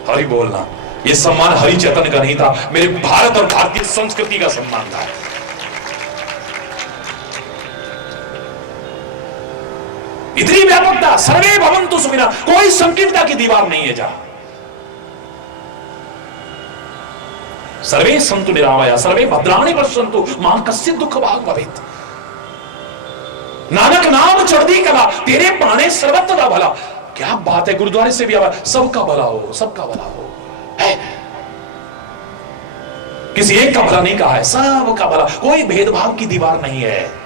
हरि बोलना, यह सम्मान हरि चैतन्य का नहीं था, मेरे भारत और भारतीय संस्कृति का सम्मान था। इतनी व्यापकता, सर्वे भवन्तु सुखिनः, कोई संकीर्णता की दीवार नहीं है जहां। सर्वे सन्तु निरामया सर्वे भद्राणि पश्यन्तु मां कश्चित् दुःख भाग् भवेत्। नानक नाम चढ़ती कला, तेरे पाने सर्वत्र का भला। क्या बात है, गुरुद्वारे से भी आवाज, सबका भला हो, सबका भला हो है। किसी एक का भला नहीं कहा है, सबका भला, कोई भेदभाव की दीवार नहीं है।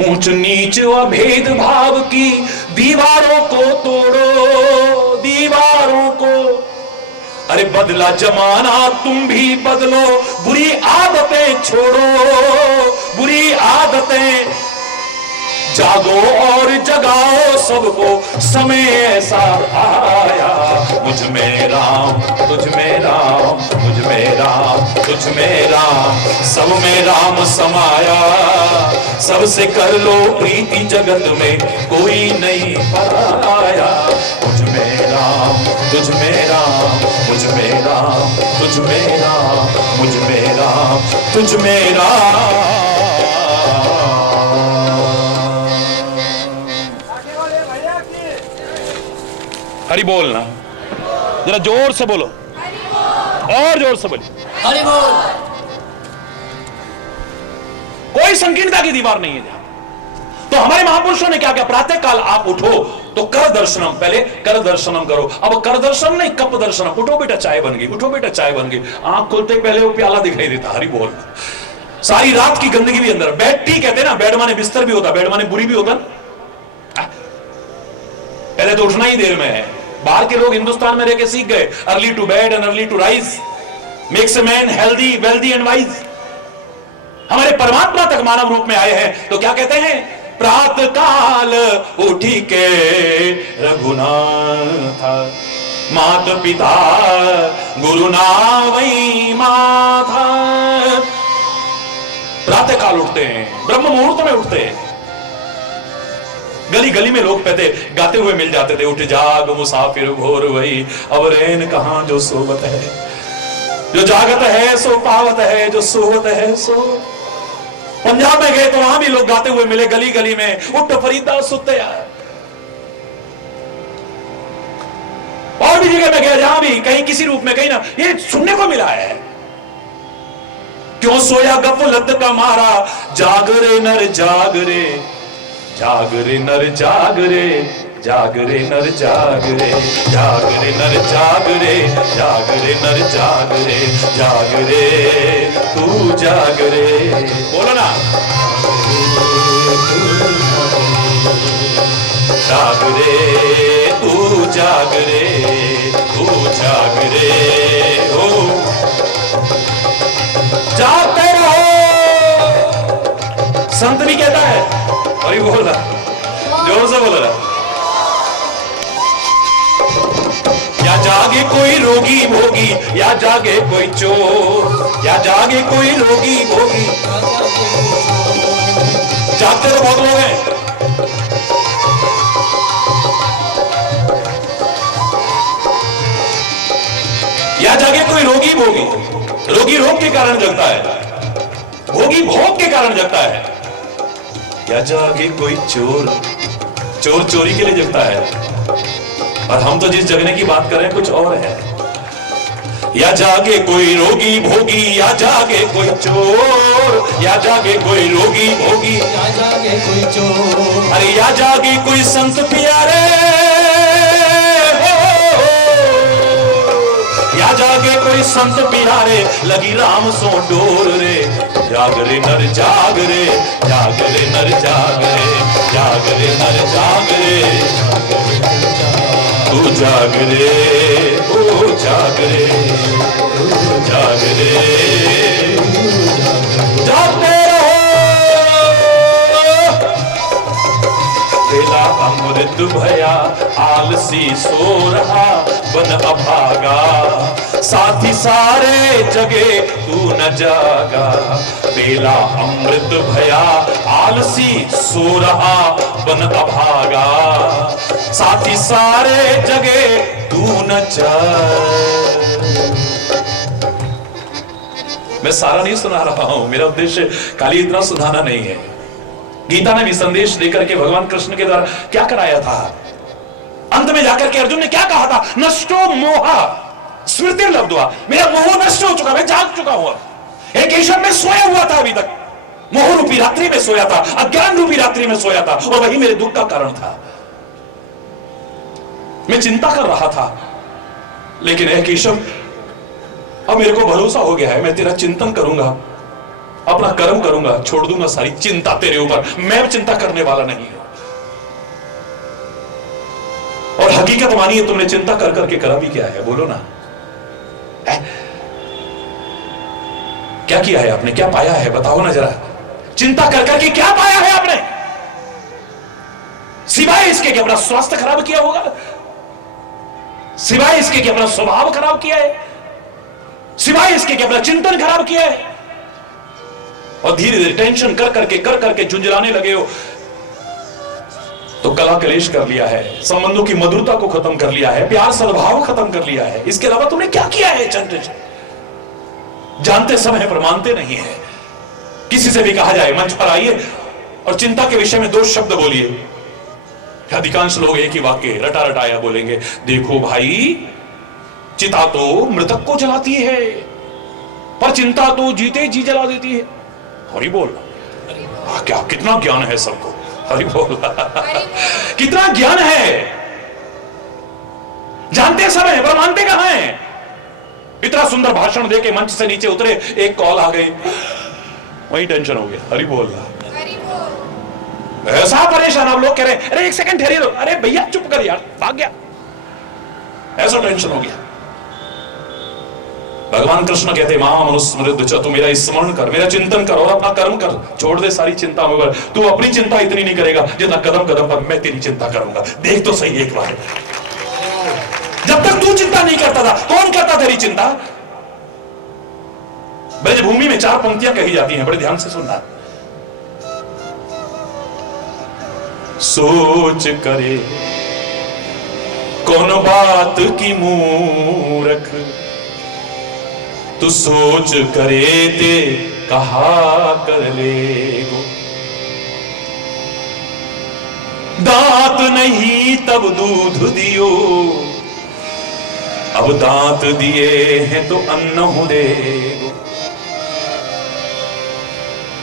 ऊंच नीच व भेदभाव की दीवारों को तोड़ो, दीवारों को। अरे बदला जमाना, तुम भी बदलो, बुरी आदतें छोड़ो, बुरी आदतें। जागो और जगाओ सबको, समय ऐसा आया। मुझ में राम, तुझ में राम, मुझ में राम, तुझ में राम, सब में राम समाया। सबसे कर लो प्रीति, जगत में कोई नहीं पराया। मुझ में राम, तुझ में राम, मुझ में राम, तुझ में राम, मुझ में राम, तुझ में राम। हरि बोल ना, जरा जोर से बोलो, और जोर से बोलो, हरि बोल। कोई संकीर्णता की दीवार नहीं है जहां। तो हमारे महापुरुषों ने क्या किया, प्रातः काल आप उठो तो कर दर्शनम, पहले कर दर्शनम करो। अब कर दर्शनम नहीं, कप दर्शनम। उठो बेटा चाय बन गई, उठो बेटा चाय बन गई। आंख खोलते पहले वो प्याला दिखाई देता। हरि बोल। सारी रात की गंदगी भी अंदर। बेड टी कहते हैं ना, बेड माने बिस्तर भी होता, बेड माने बुरी भी होता। पहले तो उठना ही देर में है। बाहर के लोग हिंदुस्तान में रह के सीख गए, early to bed and early to rise makes a man healthy, wealthy and wise. हमारे परमात्मा तक मानव रूप में आए हैं तो क्या कहते हैं, प्रात काल उठी के रघुनाथ, मात पिता गुरु नावई माथा। प्रातः काल उठते हैं, ब्रह्म मुहूर्त में उठते हैं। गली गली में लोग पहले गाते हुए मिल जाते थे, उठ जाग मुसाफिर भोर वही, अब रैन कहां जो सोवत है, जो जागत है सो पावत है, जो सोवत है सो। पंजाब में गए तो वहां भी लोग गाते हुए मिले गली गली में, उठ फरीदा सुतया। और भी जगह में गया जहां भी कहीं किसी रूप में कहीं ना, ये सुनने को मिला है। क्यों सोया गफलत का मारा, जाग रे नर जाग रे, जाग रे नर जाग रे, जाग रे नर जाग रे, जाग रे नर जाग रे, जाग रे नर जाग रे, जाग रे तू जाग रे। बोलो ना, जाग रे तू जाग रे, तू जाग रे। हो जागते रहो, संत भी कहता है। और ये बोल रहा, जोर से बोल रहा, या जागे कोई रोगी भोगी, या जागे कोई चोर, या जागे कोई रोगी भोगी। जागते तो बहुत लोग हैं। या जागे कोई रोगी भोगी, रोगी रोग के कारण जगता है, भोगी भोग के कारण जगता है। या जागे कोई चोर, चोर चोरी के लिए जगता है। और हम तो जिस जगने की बात कर रहे हैं कुछ और है। या जागे कोई रोगी भोगी, या जागे कोई चोर, या जागे कोई रोगी भोगी, या जागे कोई चोर, अरे या जागे कोई संत प्यारे, या जागे कोई संत प्यारे, लगी राम सो डोर रे। जाग रे नर जाग रे, जाग रे नर जाग रे, जाग रे नर जाग रे, तू जाग रे, ओ जाग रे, तू जाग रे। जागते रहो, बेला अमृत भया, आलसी सो रहा बन अभागा, साथी सारे जगे तू न जागा। बेला अमृत भया, आलसी सो रहा बन अभागा, साथी सारे जगे तू न जागा। मैं सारा नहीं सुना रहा हूं, मेरा उद्देश्य खाली इतना सुनाना नहीं है। गीता ने भी संदेश देकर के भगवान कृष्ण के द्वारा क्या कराया था। अंत में जाकर के अर्जुन ने क्या कहा था, नष्टो मोहा स्मृति लब्ध्वा, मेरा मोह नष्ट हो चुका, मैं जाग चुका हूं। एक केशव में सोया हुआ था, अभी तक मोह रूपी रात्रि में सोया था, अज्ञान रूपी रात्रि में सोया था, और वही मेरे दुख का कारण था। मैं चिंता कर रहा था, लेकिन हे केशव अब मेरे को भरोसा हो गया है, मैं तेरा चिंतन करूंगा, अपना कर्म करूंगा, छोड़ दूंगा सारी चिंता तेरे ऊपर, मैं चिंता करने वाला नहीं हूं। और हकीकत मानिए, तुमने चिंता कर करके करा भी क्या है, बोलो ना। क्या किया है आपने, क्या पाया है, बताओ ना जरा। चिंता कर करके क्या पाया है आपने, सिवाय इसके कि अपना स्वास्थ्य खराब किया होगा, सिवाय इसके कि अपना स्वभाव खराब किया है, सिवाय इसके कि अपना चिंतन खराब किया है, और धीरे धीरे टेंशन कर करके झुंझलाने लगे हो, तो कला कलेश कर लिया है, संबंधों की मधुरता को खत्म कर लिया है, प्यार सद्भाव खत्म कर लिया है। इसके अलावा तुमने क्या किया है चंद्र? जानते समय पर मानते नहीं है। किसी से भी कहा जाए मंच पर आइए और चिंता के विषय में 2 शब्द बोलिए, अधिकांश लोग एक ही वाक्य रटा रटाया बोलेंगे, देखो भाई, चिता तो मृतक को जलाती है, पर चिंता तो जीते जी जला देती है। हरि बोल। क्या कितना ज्ञान है सबको। हरि बोल। कितना ज्ञान है, जानते सब है पर मानते कहां हैं। इतना सुंदर भाषण देके मंच से नीचे उतरे, एक कॉल आ गई, वही टेंशन हो गया। हरि बोल। ऐसा परेशान, अब लोग कह रहे हैं अरे एक सेकंड ठहरिए दो, अरे भैया चुप कर यार, भाग गया, ऐसा टेंशन हो गया। भगवान कृष्ण कहते महामनुस्मृत्य, तू मेरा स्मरण कर, मेरा चिंतन कर और अपना कर्म कर, छोड़ दे सारी चिंता में। तू अपनी चिंता इतनी नहीं करेगा जितना कदम कदम पर मैं तेरी चिंता करूंगा। देख तो सही एक बार, जब तक तू चिंता नहीं करता था कौन करता तेरी चिंता। ब्रजभूमि में 4 पंक्तियां कही जाती हैं, बड़े ध्यान से सुनना। सोच करे कौन बात की मूरख, तू सोच करे ते कहा कर लेगो। दांत नहीं तब दूध दियो, अब दांत दिए हैं तो अन्न हो देगो।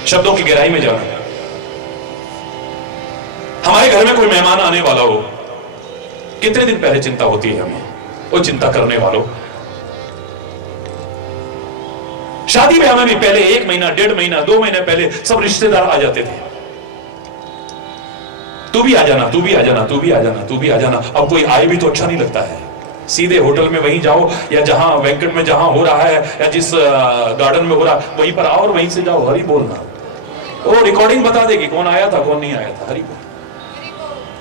शब्दों की गहराई में जाना। हमारे घर में कोई मेहमान आने वाला हो, कितने दिन पहले चिंता होती है हमें, वो चिंता करने वालों। शादी ब्याह में भी पहले 1 महीना, 1.5 महीना, 2 महीने पहले सब रिश्तेदार आ जाते थे, तू भी आ जाना, तू भी आ जाना, तू भी आ जाना, तू भी आ जाना। अब कोई आए भी तो अच्छा नहीं लगता है। सीधे होटल में वहीं जाओ, या जहां बैंक्वेट में जहां हो रहा है, या जिस गार्डन में हो रहा वहीं पर आओ और वहीं से जाओ। हरि बोलना, वो रिकॉर्डिंग बता देगी कौन आया था कौन नहीं आया था। हरि बोल।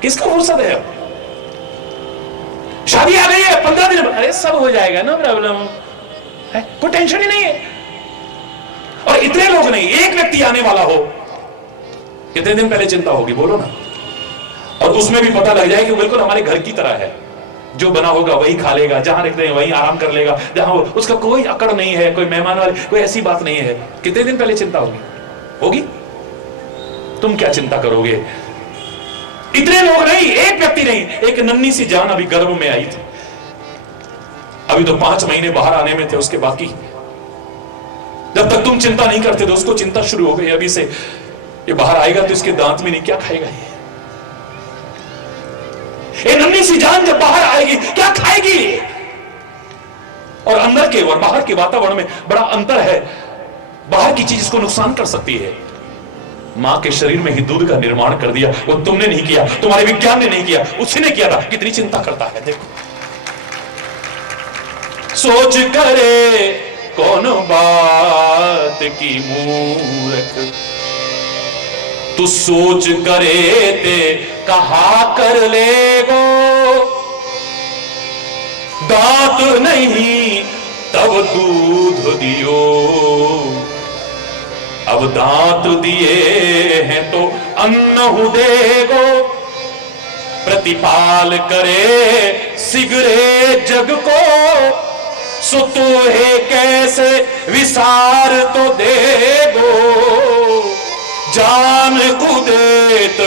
किसका फुर्सत है अब। शादी आ गई है 15 दिन, अरे सब हो जाएगा ना, प्रॉब्लम है, कोई टेंशन ही नहीं है। और इतने लोग नहीं, एक व्यक्ति आने वाला हो, कितने दिन पहले चिंता होगी बोलो ना। और उसमें भी पता लग जाए कि बिल्कुल हमारे घर की तरह है, जो बना होगा वही खा लेगा, जहां रखते हैं वहीं आराम कर लेगा, जहां उसका कोई अकड़ नहीं है, कोई मेहमान वाले कोई ऐसी बात नहीं है। कितने दिन पहले चिंता होगी। तुम क्या चिंता करोगे। इतने लोग नहीं, एक व्यक्ति नहीं, एक नन्ही सी जान अभी गर्भ में आई थी, अभी तो 5 महीने बाहर आने में थे उसके बाकी। जब तक तुम चिंता नहीं करते तो उसको चिंता शुरू हो गई अभी से, ये बाहर आएगा तो इसके दांत में नहीं, क्या खाएगा ये नन्ही सी जान जब बाहर आएगी क्या खाएगी। और अंदर के और बाहर के वातावरण में बड़ा अंतर है। बाहर की चीज इसको नुकसान कर सकती है। मां के शरीर में ही दूध का निर्माण कर दिया, वो तुमने नहीं किया, तुम्हारे विज्ञान ने नहीं किया, उसी ने किया था। कितनी चिंता करता है देखो। सोच करे कौन बात की मूरख, तू सोच करे ते कहा कर लेगो। दांत नहीं तब दूध दियो, अब दांत दिए हैं तो अन्न हो देगो। प्रतिपाल करे सिगरे जग को, सो तो है कैसे विसार तो देगो। जान कुदेत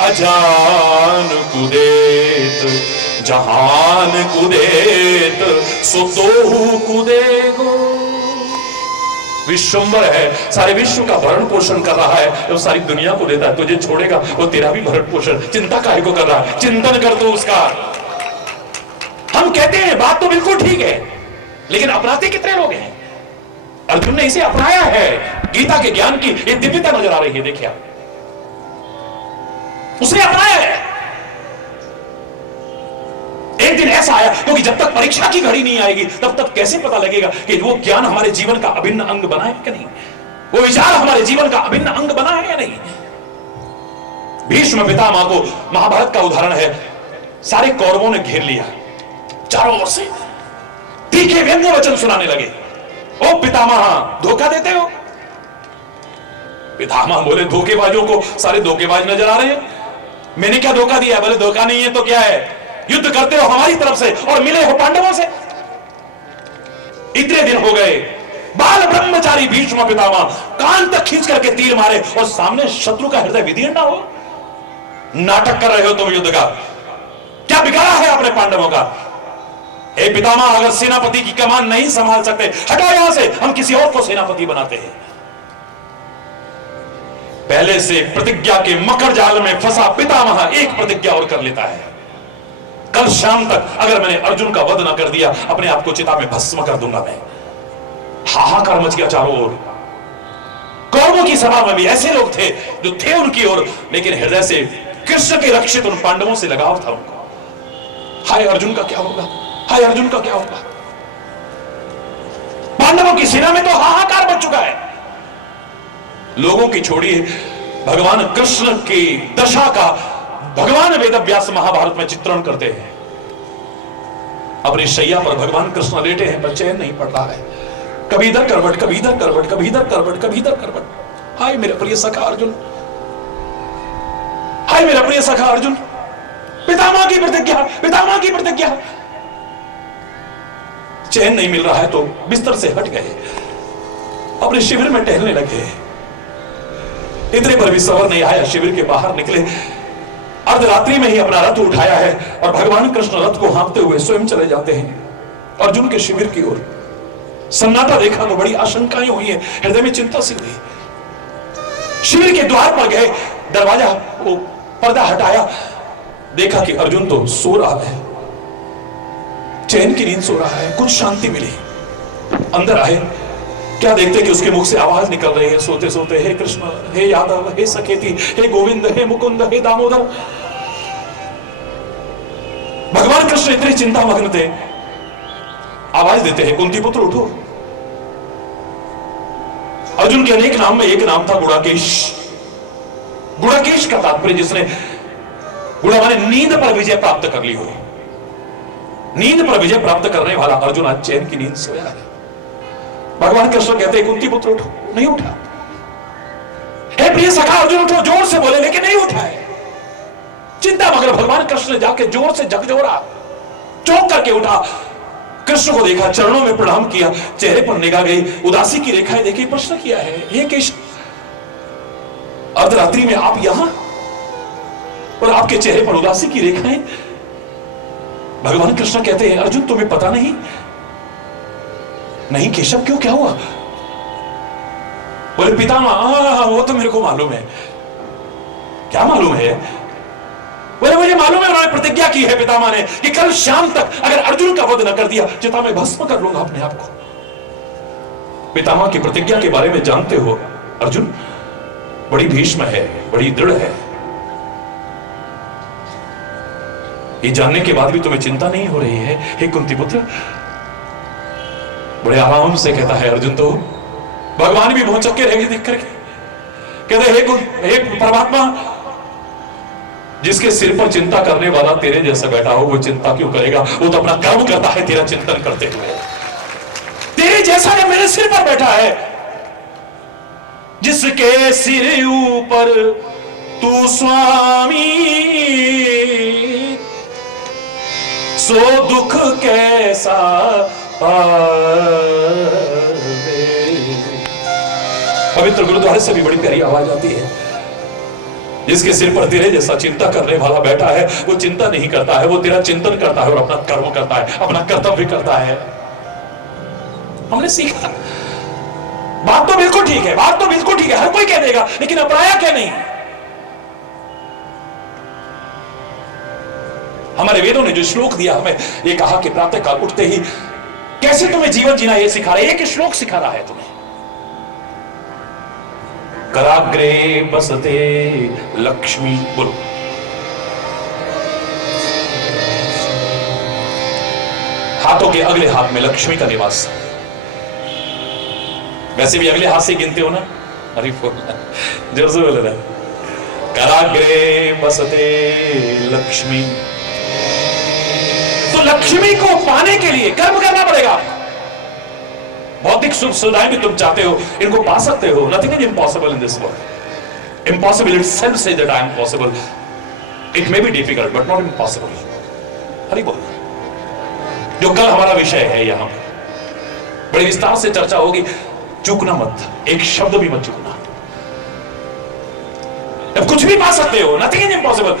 अजान कुदेत, जहान कुदेत सो तो कुदेगो। विश्वंबर है, सारे विश्व का भरण पोषण कर रहा है, वो सारी दुनिया को देता है। तुझे छोड़ेगा वो तेरा भी भरण पोषण। चिंता काहे को कर रहा है, चिंतन कर तू उसका। हम कहते हैं बात तो बिल्कुल ठीक है, लेकिन अपनाते कितने लोग हैं। अर्जुन ने इसे अपनाया है। गीता के ज्ञान की एक दिव्यता नजर आ रही है, देखिए उसने अपनाया है। एक दिन ऐसा आया, क्योंकि जब तक परीक्षा की घड़ी नहीं आएगी तब तक कैसे पता लगेगा कि वो ज्ञान हमारे जीवन का अभिन्न अंग बना है कि नहीं, वो विचार हमारे जीवन का अभिन्न अंग बना है या नहीं। भीष्म पितामह को महाभारत का उदाहरण है। सारे कौरवों ने घेर लिया चारों ओर से, तीखे व्यंग्य वचन सुनाने लगे। ओ पितामह धोखा देते हो। पितामह बोले धोखेबाजों को सारे धोखेबाज नजर आ रहे हैं। मैंने क्या धोखा दिया। बोले धोखा नहीं है तो क्या है, युद्ध करते हो हमारी तरफ से और मिले हो पांडवों से। इतने दिन हो गए, बाल ब्रह्मचारी भीष्म पितामह कान तक खींच करके तीर मारे और सामने शत्रु का हृदय विदीर्ण ना हो। नाटक कर रहे हो तुम युद्ध का। क्या बिगाड़ा है आपने पांडवों का? हे पितामह, अगर सेनापति की कमान नहीं संभाल सकते, हटाओ यहां से, हम किसी और को सेनापति बनाते हैं। पहले से प्रतिज्ञा के मकर जाल में फंसा पितामह एक प्रतिज्ञा और कर लेता है, कल शाम तक अगर मैंने अर्जुन का वध न कर दिया, अपने आप को चिता में भस्म कर दूंगा मैं। हाहाकार मच गया चारों ओर। कौरवों की सभा में भी ऐसे लोग थे जो थे उनकी ओर, लेकिन हृदय से कृष्ण के रक्षित उन पांडवों से लगाव था उनको। हाय अर्जुन का क्या होगा, हाय अर्जुन का क्या होगा। पांडवों की सेना में तो हाहाकार मच चुका है। लोगों की छोड़िए, भगवान कृष्ण की दशा का भगवान वेदव्यास महाभारत में चित्रण करते हैं। अपनी शैया पर भगवान कृष्ण लेटे हैं, पर चैन नहीं पड़ रहा है। कभी इधर करवट, कभी इधर करवट, कभी इधर करवट, कभी इधर करवट। हाय मेरा प्रिय सखा अर्जुन, हाय मेरा प्रिय सखा अर्जुन। पितामह की प्रतिज्ञा, पितामह की प्रतिज्ञा। चैन नहीं मिल रहा है तो बिस्तर से हट गए, अपने शिविर में टहलने लगे। इतने पर भी सबर नहीं आया, शिविर के बाहर निकले। अर्धरात्रि में ही अपना रथ उठाया है और भगवान कृष्ण रथ को हाँकते हुए स्वयं चले जाते हैं अर्जुन के शिविर की ओर। सन्नाटा देखा तो बड़ी आशंकाएं हुई है, हृदय में चिंता सी हुई। शिविर के द्वार पर गए, दरवाजा वो पर्दा हटाया, देखा कि अर्जुन तो सो रहा है, चैन की नींद सो रहा है। कुछ शांति मिली, अंदर आए, क्या देखते कि उसके मुख से आवाज निकल रही है सोते सोते, हे कृष्ण, हे यादव, हे सखेती, हे गोविंद, हे मुकुंद, हे दामोदर। भगवान कृष्ण इतने चिंता मग्न थे, आवाज देते हैं, कुंती पुत्र उठो। अर्जुन के अनेक नाम में एक नाम था गुड़ाकेश। गुड़ाकेश का तात्पर्य जिसने, गुड़ा माने नींद पर विजय प्राप्त कर ली हो। नींद पर विजय प्राप्त करने वाला अर्जुन आज चैन की नींद सोया है। भगवान कृष्ण कहते हैं कुंती पुत्र उठो, नहीं उठा। हे प्रिय सखा अर्जुन उठो, जोर से बोले, लेकिन नहीं उठा है। चिंता मगर भगवान कृष्ण जाके जोर से झकझोरा, चौंक करके उठा। कृष्ण को देखा, चरणों में प्रणाम किया, चेहरे पर निगाह गई, उदासी की रेखाएं देखी, प्रश्न किया है, ये केशव, अर्धरात्रि में आप यहां और आपके चेहरे पर उदासी की रेखाएं। भगवान कृष्ण कहते हैं अर्जुन तुम्हें पता नहीं? नहीं केशव, क्यों, क्या हुआ? बोले पितामह वो तो मेरे को मालूम है। क्या मालूम है? बोले मुझे मालूम है, उन्होंने प्रतिज्ञा की है पितामह ने कि कल शाम तक अगर अर्जुन का वध न कर दिया, चिता में भस्म कर लूंगा अपने आप को। पितामह की प्रतिज्ञा के बारे में जानते हो अर्जुन, बड़ी भीष्म है, बड़ी दृढ़ है। ये जानने के बाद भी तुम्हें चिंता नहीं हो रही है हे कुंती पुत्र? बड़े आराम से कहता है अर्जुन, तो भगवान भी भौचक्के रहेंगे देख करके। कहते हे परमात्मा, जिसके सिर पर चिंता करने वाला तेरे जैसा बैठा हो, वो चिंता क्यों करेगा? वो तो अपना कर्म करता है तेरा चिंतन करते हुए। तेरे जैसा जब मेरे सिर पर बैठा है, जिसके सिर ऊपर तू स्वामी, सो दुख कैसा पवित्र गुरुद्वारे से भी बड़ी प्यारी आवाज आती है। जिसके सिर पर तेरे जैसा चिंता करने वाला बैठा है, वो चिंता नहीं करता है, वो तेरा चिंतन करता है और अपना कर्म करता है, अपना कर्तव्य करता है। हमने सीखा, बात तो बिल्कुल ठीक है, बात तो बिल्कुल ठीक है, हर कोई कह देगा, लेकिन अपनाया क्या नहीं? हमारे वेदों ने जो श्लोक दिया हमें, ये कहा कि प्रातः काल उठते ही कैसे तुम्हें जीवन जीना ये सिखा रहा है, एक श्लोक सिखा रहा है तुम्हें। कराग्रे बसते लक्ष्मी, बोलो, हाथों के अगले हाथ में लक्ष्मी का निवास। वैसे भी अगले हाथ से गिनते हो ना? अरे जोर से बोले ना, कराग्रे बसते लक्ष्मी। तो लक्ष्मी को पाने के लिए कर्म करना पड़ेगा। भौतिक सुख सुविधाएं भी तुम चाहते हो, इनको पा सकते हो। Nothing is impossible in this world. Impossible itself says that I am possible. It may be difficult but not impossible. Hari बोल। जो कल हमारा विषय है, यहां बड़े विस्तार से चर्चा होगी। चूकना मत, एक शब्द भी मत चूकना। अब कुछ भी भी पा सकते हो, नथिंग इज इम्पॉसिबल।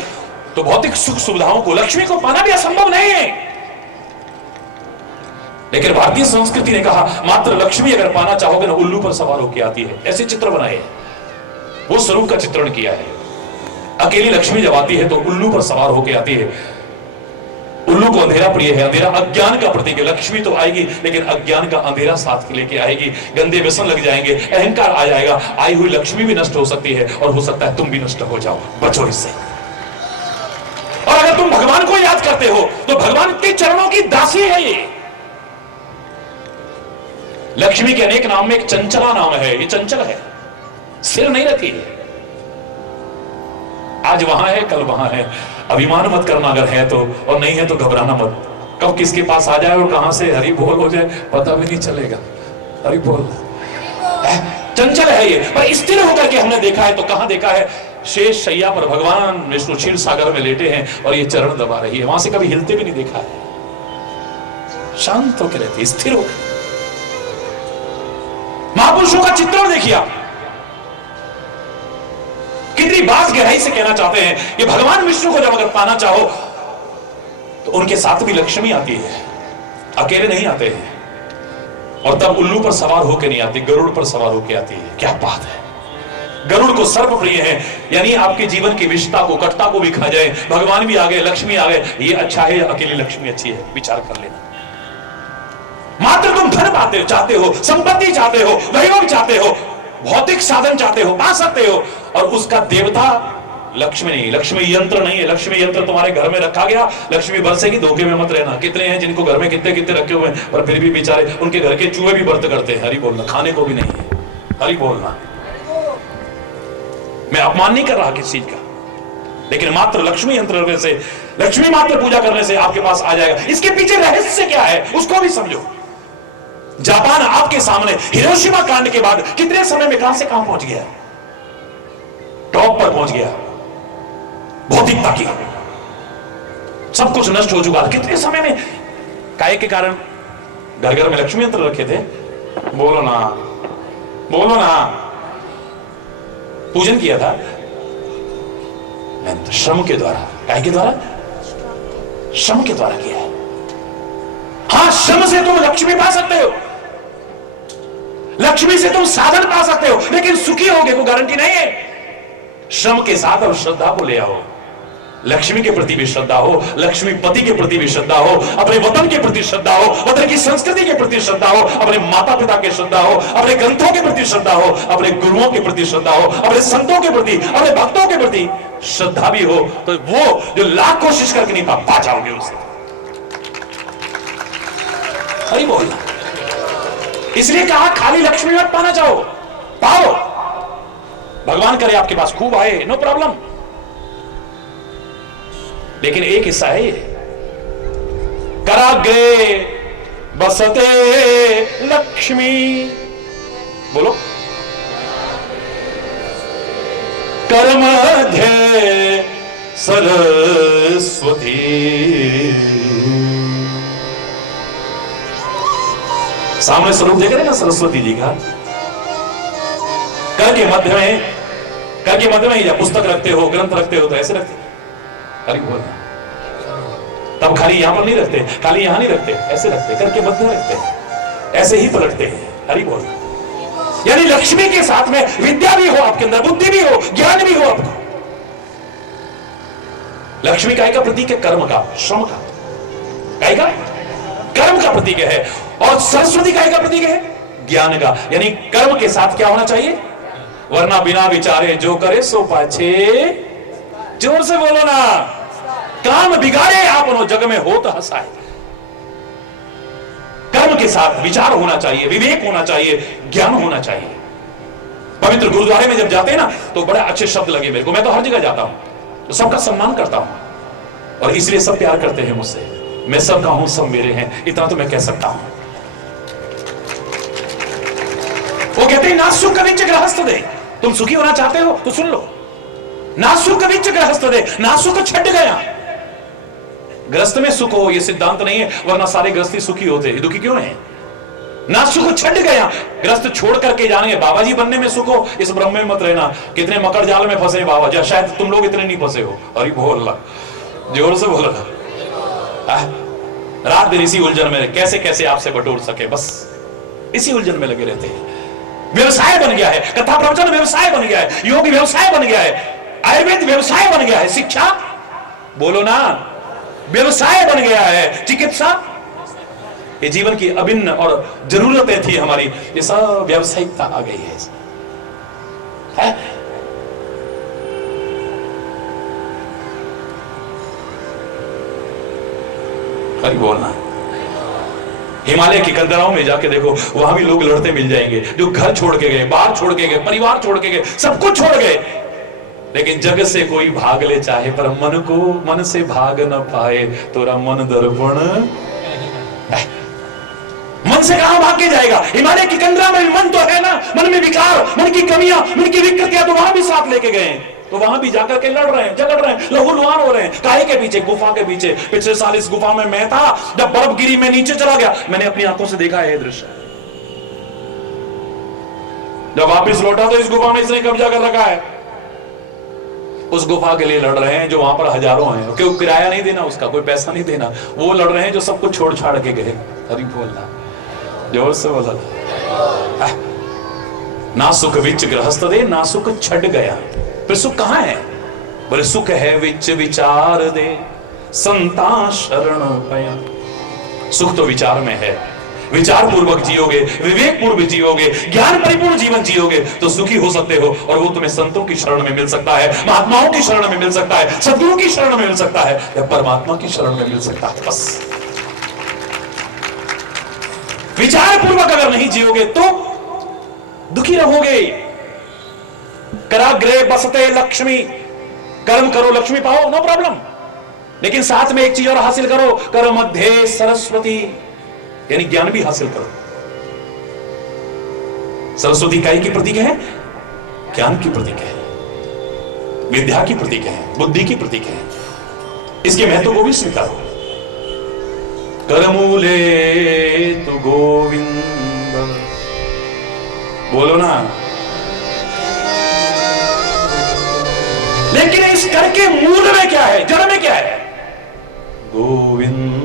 तो भौतिक सुख सुविधाओं को, लक्ष्मी को पाना भी असंभव नहीं है। लेकिन भारतीय संस्कृति ने कहा मात्र लक्ष्मी अगर पाना चाहोगे ना, उल्लू पर सवार होकर आती है। ऐसे चित्र बनाए हैं, वो स्वरूप का चित्रण किया है। अकेली लक्ष्मी जब आती है तो उल्लू पर सवार होकर आती है। उल्लू को अंधेरा प्रिय है, अंधेरा अज्ञान का प्रतीक है। लक्ष्मी तो आएगी लेकिन अज्ञान का अंधेरा साथ लेके आएगी, गंदे व्यसन लग जाएंगे, अहंकार आ जाएगा, आई हुई लक्ष्मी भी नष्ट हो सकती है और हो सकता है तुम भी नष्ट हो जाओ। बचो इससे। और अगर तुम भगवान को याद करते हो तो भगवान के चरणों की दासी है ये। लक्ष्मी के अनेक नाम में एक चंचला नाम है, ये चंचल है, सिर नहीं रखी है। आज वहां है कल वहां है, अभिमान मत करना अगर है तो, और नहीं है तो घबराना मत। कब किसके पास आ जाए और कहां से हरि बोल हो जाए पता भी नहीं चलेगा। हरि बोल चंचल है ये, पर स्थिर होकर के हमने देखा है तो कहां देखा है? शेष शैया पर भगवान विष्णु क्षीर सागर में लेटे हैं और ये चरण दबा रही है, वहां से कभी हिलते भी नहीं देखा है। शांत होकर रहती, स्थिर होकर। महापुरुषों का चित्रण देखिए आप, कितनी बात गहराई से कहना चाहते हैं कि भगवान विष्णु को जब अगर पाना चाहो तो उनके साथ भी लक्ष्मी आती है, अकेले नहीं आते हैं। और तब उल्लू पर सवार होकर नहीं आती, गरुड़ पर सवार होकर आती है। क्या बात है! गरुड़ को सर्प प्रिय है, यानी आपके जीवन की विषता को, कटता को भी खा जाए, भगवान भी आ गए, लक्ष्मी आ गए, ये अच्छा है या अकेली लक्ष्मी अच्छी है? विचार कर लेना। मात्र तुम धन पाते चाहते हो, संपत्ति चाहते हो, वैभव चाहते हो, भौतिक साधन चाहते हो, पा सकते हो, और उसका देवता लक्ष्मी नहीं, लक्ष्मी यंत्र नहीं है। लक्ष्मी यंत्र तुम्हारे घर में रखा गया, लक्ष्मी बरसेगी, धोखे में मत रहना। कितने हैं जिनको घर में कितने कितने रखे हुए हैं, पर फिर भी बेचारे उनके घर के चूहे भी व्रत करते हैं। हरि बोलना, खाने को भी नहीं है। हरि बोलना। मैं अपमान नहीं कर रहा किसी चीज का, लेकिन मात्र लक्ष्मी यंत्र करने से, लक्ष्मी मात्र पूजा करने से आपके पास आ जाएगा। इसके पीछे रहस्य क्या है उसको भी समझो। जापान आपके सामने हिरोशिमा कांड के बाद कितने समय में कहां से कहां पहुंच गया? टॉप पर पहुंच गया। भौतिकता की सब कुछ नष्ट हो चुका था कितने समय में। काय के कारण? घर घर में लक्ष्मी यंत्र रखे थे। बोलो ना, बोलो ना। पूजन किया था श्रम के द्वारा। काय के द्वारा? श्रम के द्वारा किया है। हां, श्रम से तुम लक्ष्मी पा सकते हो, लक्ष्मी से तुम साधन पा सकते हो, लेकिन सुखी होगे को गारंटी नहीं है। श्रम के साथ और श्रद्धा को ले आओ। लक्ष्मी के प्रति भी श्रद्धा हो, लक्ष्मी पति के प्रति भी श्रद्धा हो, अपने वतन के प्रति श्रद्धा हो, वतन की संस्कृति के प्रति श्रद्धा हो, अपने माता पिता के श्रद्धा हो, अपने ग्रंथों के प्रति श्रद्धा हो, अपने गुरुओं के प्रति श्रद्धा हो, अपने संतों के प्रति, अपने भक्तों के प्रति श्रद्धा भी हो, तो वो जो लाख कोशिश करके नहीं पा जाओगे उसे। हरि बोल। इसलिए कहा खाली लक्ष्मी मत पाना चाहो, पाओ। भगवान करे आपके पास खूब आए, नो प्रॉब्लम। लेकिन एक हिस्सा है ये, कराग्रे बसते लक्ष्मी। बोलो, कर मध्य सरस्वती। सामने स्वरूप देख रहे हैं ना सरस्वती जी का। कर के मध्य में या पुस्तक रखते हो, ग्रंथ रखते हो तो ऐसे रखते हो। हरि बोल। तब खाली यहां पर नहीं रखते, खाली यहां नहीं रखते, ऐसे रखते, करके मध्य में रखते, ऐसे ही पलटते हैं। हरि बोल। यानी लक्ष्मी के साथ में विद्या भी हो आपके अंदर, बुद्धि भी हो, ज्ञान भी हो आपको। लक्ष्मी काय का प्रतीक है? कर्म का, श्रम का। काय का? कर्म का प्रतीक है। और सरस्वती काय का प्रतीक है? ज्ञान का। यानी कर्म के साथ क्या होना चाहिए? वरना बिना विचारे जो करे सो पाछे। जोर से बोलो ना। काम बिगाड़े आपनो जग में हो तो हंसाए। कर्म के साथ विचार होना चाहिए, विवेक होना चाहिए, ज्ञान होना चाहिए। पवित्र गुरुद्वारे में जब जाते हैं ना तो बड़े अच्छे शब्द लगे मेरे को। मैं तो हर जगह जाता हूं तो सबका सम्मान करता हूं, और इसलिए सब प्यार करते हैं मुझसे। मैं सबका हूं, सब मेरे हैं, इतना तो मैं कह सकता हूं। वो कहते हैं ना सुख कविच गृहस्थ दे। तुम सुखी होना चाहते हो तो सुन लो, ना सुख कविच गृहस्थ दे, ना सुख छट गया। गृहस्थ में सुख हो ये सिद्धांत नहीं है, वरना सारे गृहस्थी सुखी होते हैं। दुखी क्यों है? ना सुख छट गया। ग्रस्त छोड़ करके जाएंगे, बाबा जी बनने में सुख हो, इस ब्रह्म में मत रहना। कितने मकर जाल में फंसे बाबा जी, शायद तुम लोग इतने नहीं फंसे हो। अरे बोल ला, जोर से बोल रहा। रात दिन इसी उलझन में, कैसे कैसे आपसे बटोर सके, बस इसी उलझन में लगे रहते हैं। व्यवसाय बन गया है, कथा प्रवचन व्यवसाय बन गया है, योग व्यवसाय बन गया है, आयुर्वेद व्यवसाय बन गया है, शिक्षा बोलो ना व्यवसाय बन गया है, चिकित्सा, ये जीवन की अभिन्न और जरूरतें थी हमारी, ये सब व्यावसायिकता आ गई है? खरी बोलना। हिमालय की कंदराओं में जाके देखो, वहां भी लोग लड़ते मिल जाएंगे, जो घर छोड़ के गए, बात छोड़ के गए, परिवार छोड़ के गए, सब कुछ छोड़ गए, लेकिन जग से कोई भाग ले चाहे, पर मन को मन से भाग न पाए, तोरा मन दर्पण। मन से कहां भाग के जाएगा? हिमालय की कंदरा में मन तो है ना, मन में विकार, मन की कमियां, मन की विकृतियां तो वहां भी साथ लेके गए, तो वहां भी जाकर के लड़ रहे हैं, झगड़ रहे हैं, लहूलुहान हो रहे हैं। काहे के पीछे? गुफा के पीछे। पिछले साल इस गुफा में मैं था, जब बर्फ गिरी मैं नीचे चला गया, मैंने अपनी आंखों से देखा है दृश्य। जब वापिस लौटा तो इस गुफा में इसने कब्जा कर रखा है। उस गुफा के लिए लड़ रहे हैं जो वहां पर हजारों हैं, क्यों? किराया नहीं देना उसका, कोई पैसा नहीं देना, वो लड़ रहे हैं जो सब कुछ छोड़ छाड़ के गए। हरि बोलना, जोर से बोला। ना सुख विच गृहस्थ दे, ना सुख छट गया। फिर सुख कहां है? बोले सुख है विच विचार दे, संता शरण पाया। सुख तो विचार में है, विचार पूर्वक जियोगे, विवेक पूर्वक जियोगे, ज्ञान परिपूर्ण जीवन जियोगे तो सुखी हो सकते हो। और वो तुम्हें संतों की शरण में मिल सकता है, महात्माओं की शरण में मिल सकता है, सद्गुरु की शरण में मिल सकता है, या परमात्मा की शरण में मिल सकता है। बस विचार पूर्वक अगर नहीं जियोगे तो दुखी रहोगे। कराग्रे बसते लक्ष्मी, कर्म करो लक्ष्मी पाओ, नो प्रॉब्लम, लेकिन साथ में एक चीज और हासिल करो, कर मध्य सरस्वती, यानी ज्ञान भी हासिल करो। सरस्वती काय की प्रतीक है? ज्ञान की प्रतीक है, विद्या की प्रतीक है, बुद्धि की प्रतीक है। इसके महत्व को भी स्वीकारो। करमूले तु गोविंद, बोलो ना। लेकिन इस कर के मूल में क्या है, जड़ में क्या है? गोविंद।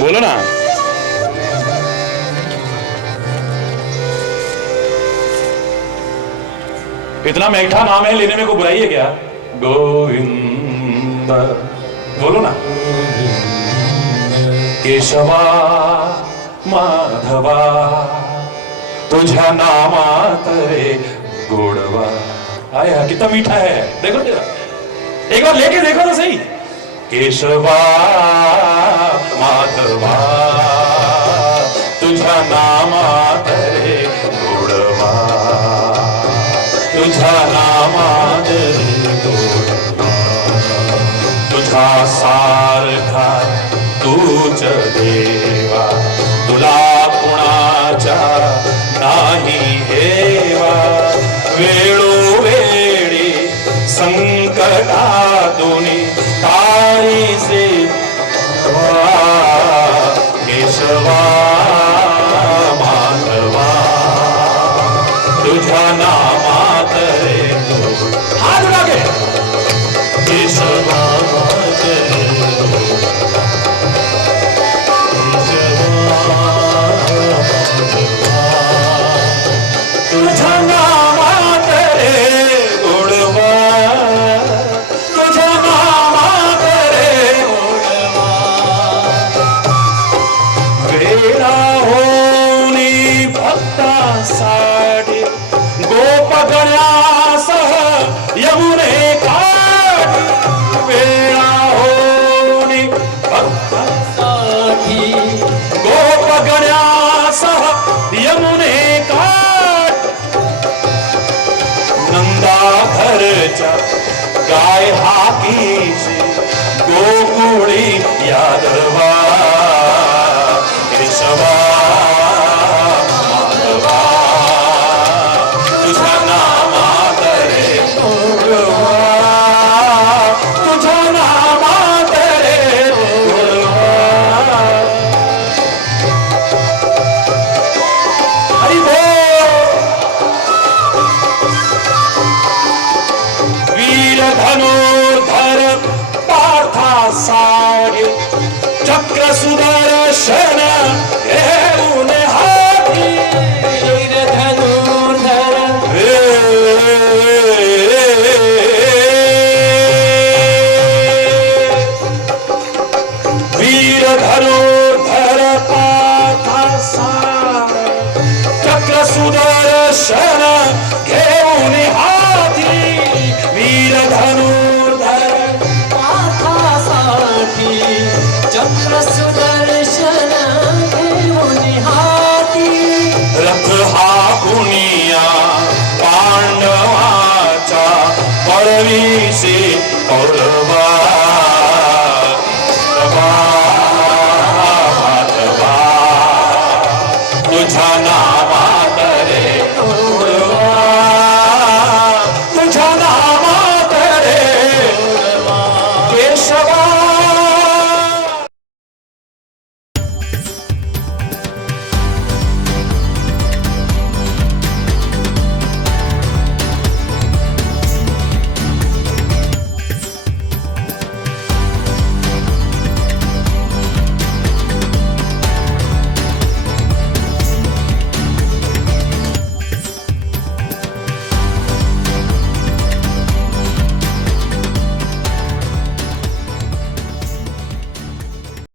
बोलो ना। इतना मीठा नाम है, लेने में कोई बुराई है क्या? गोविंद, बोलो ना। केशवा माधवा तुझा नामा तरे गोड़वा। आया कितना मीठा है, देखो तेरा, एक बार लेके देखो तो सही। केशवा माधवा तुझा नामा तरे गोड़वा, तुझा नामा तरे गोड़वा, तुझा सारखा तूच देवा, तुला कुणाचा नाही हेवा, वेळोवेळी संकटातुनी तारीसे केशवा माधवा तुझा नामात रे। हाथ लागे केशवा तुझा नामात रे गोड़वा, तुझा नामात रे गोड़वा, वेळा होनी भक्ता साडी, गोपगणासह यमुने काठी, वेळा होनी भक्ता साडी, गोपगणासह यमुने काठी, नंदाघरच्या गाय हाकीची गोकुळी यादवा, केशवा माधवा तुझा नामात रे गोड़वा, तुझा नामात रे गोड़वा, सुदर्शन घेऊन हाती वीर धनु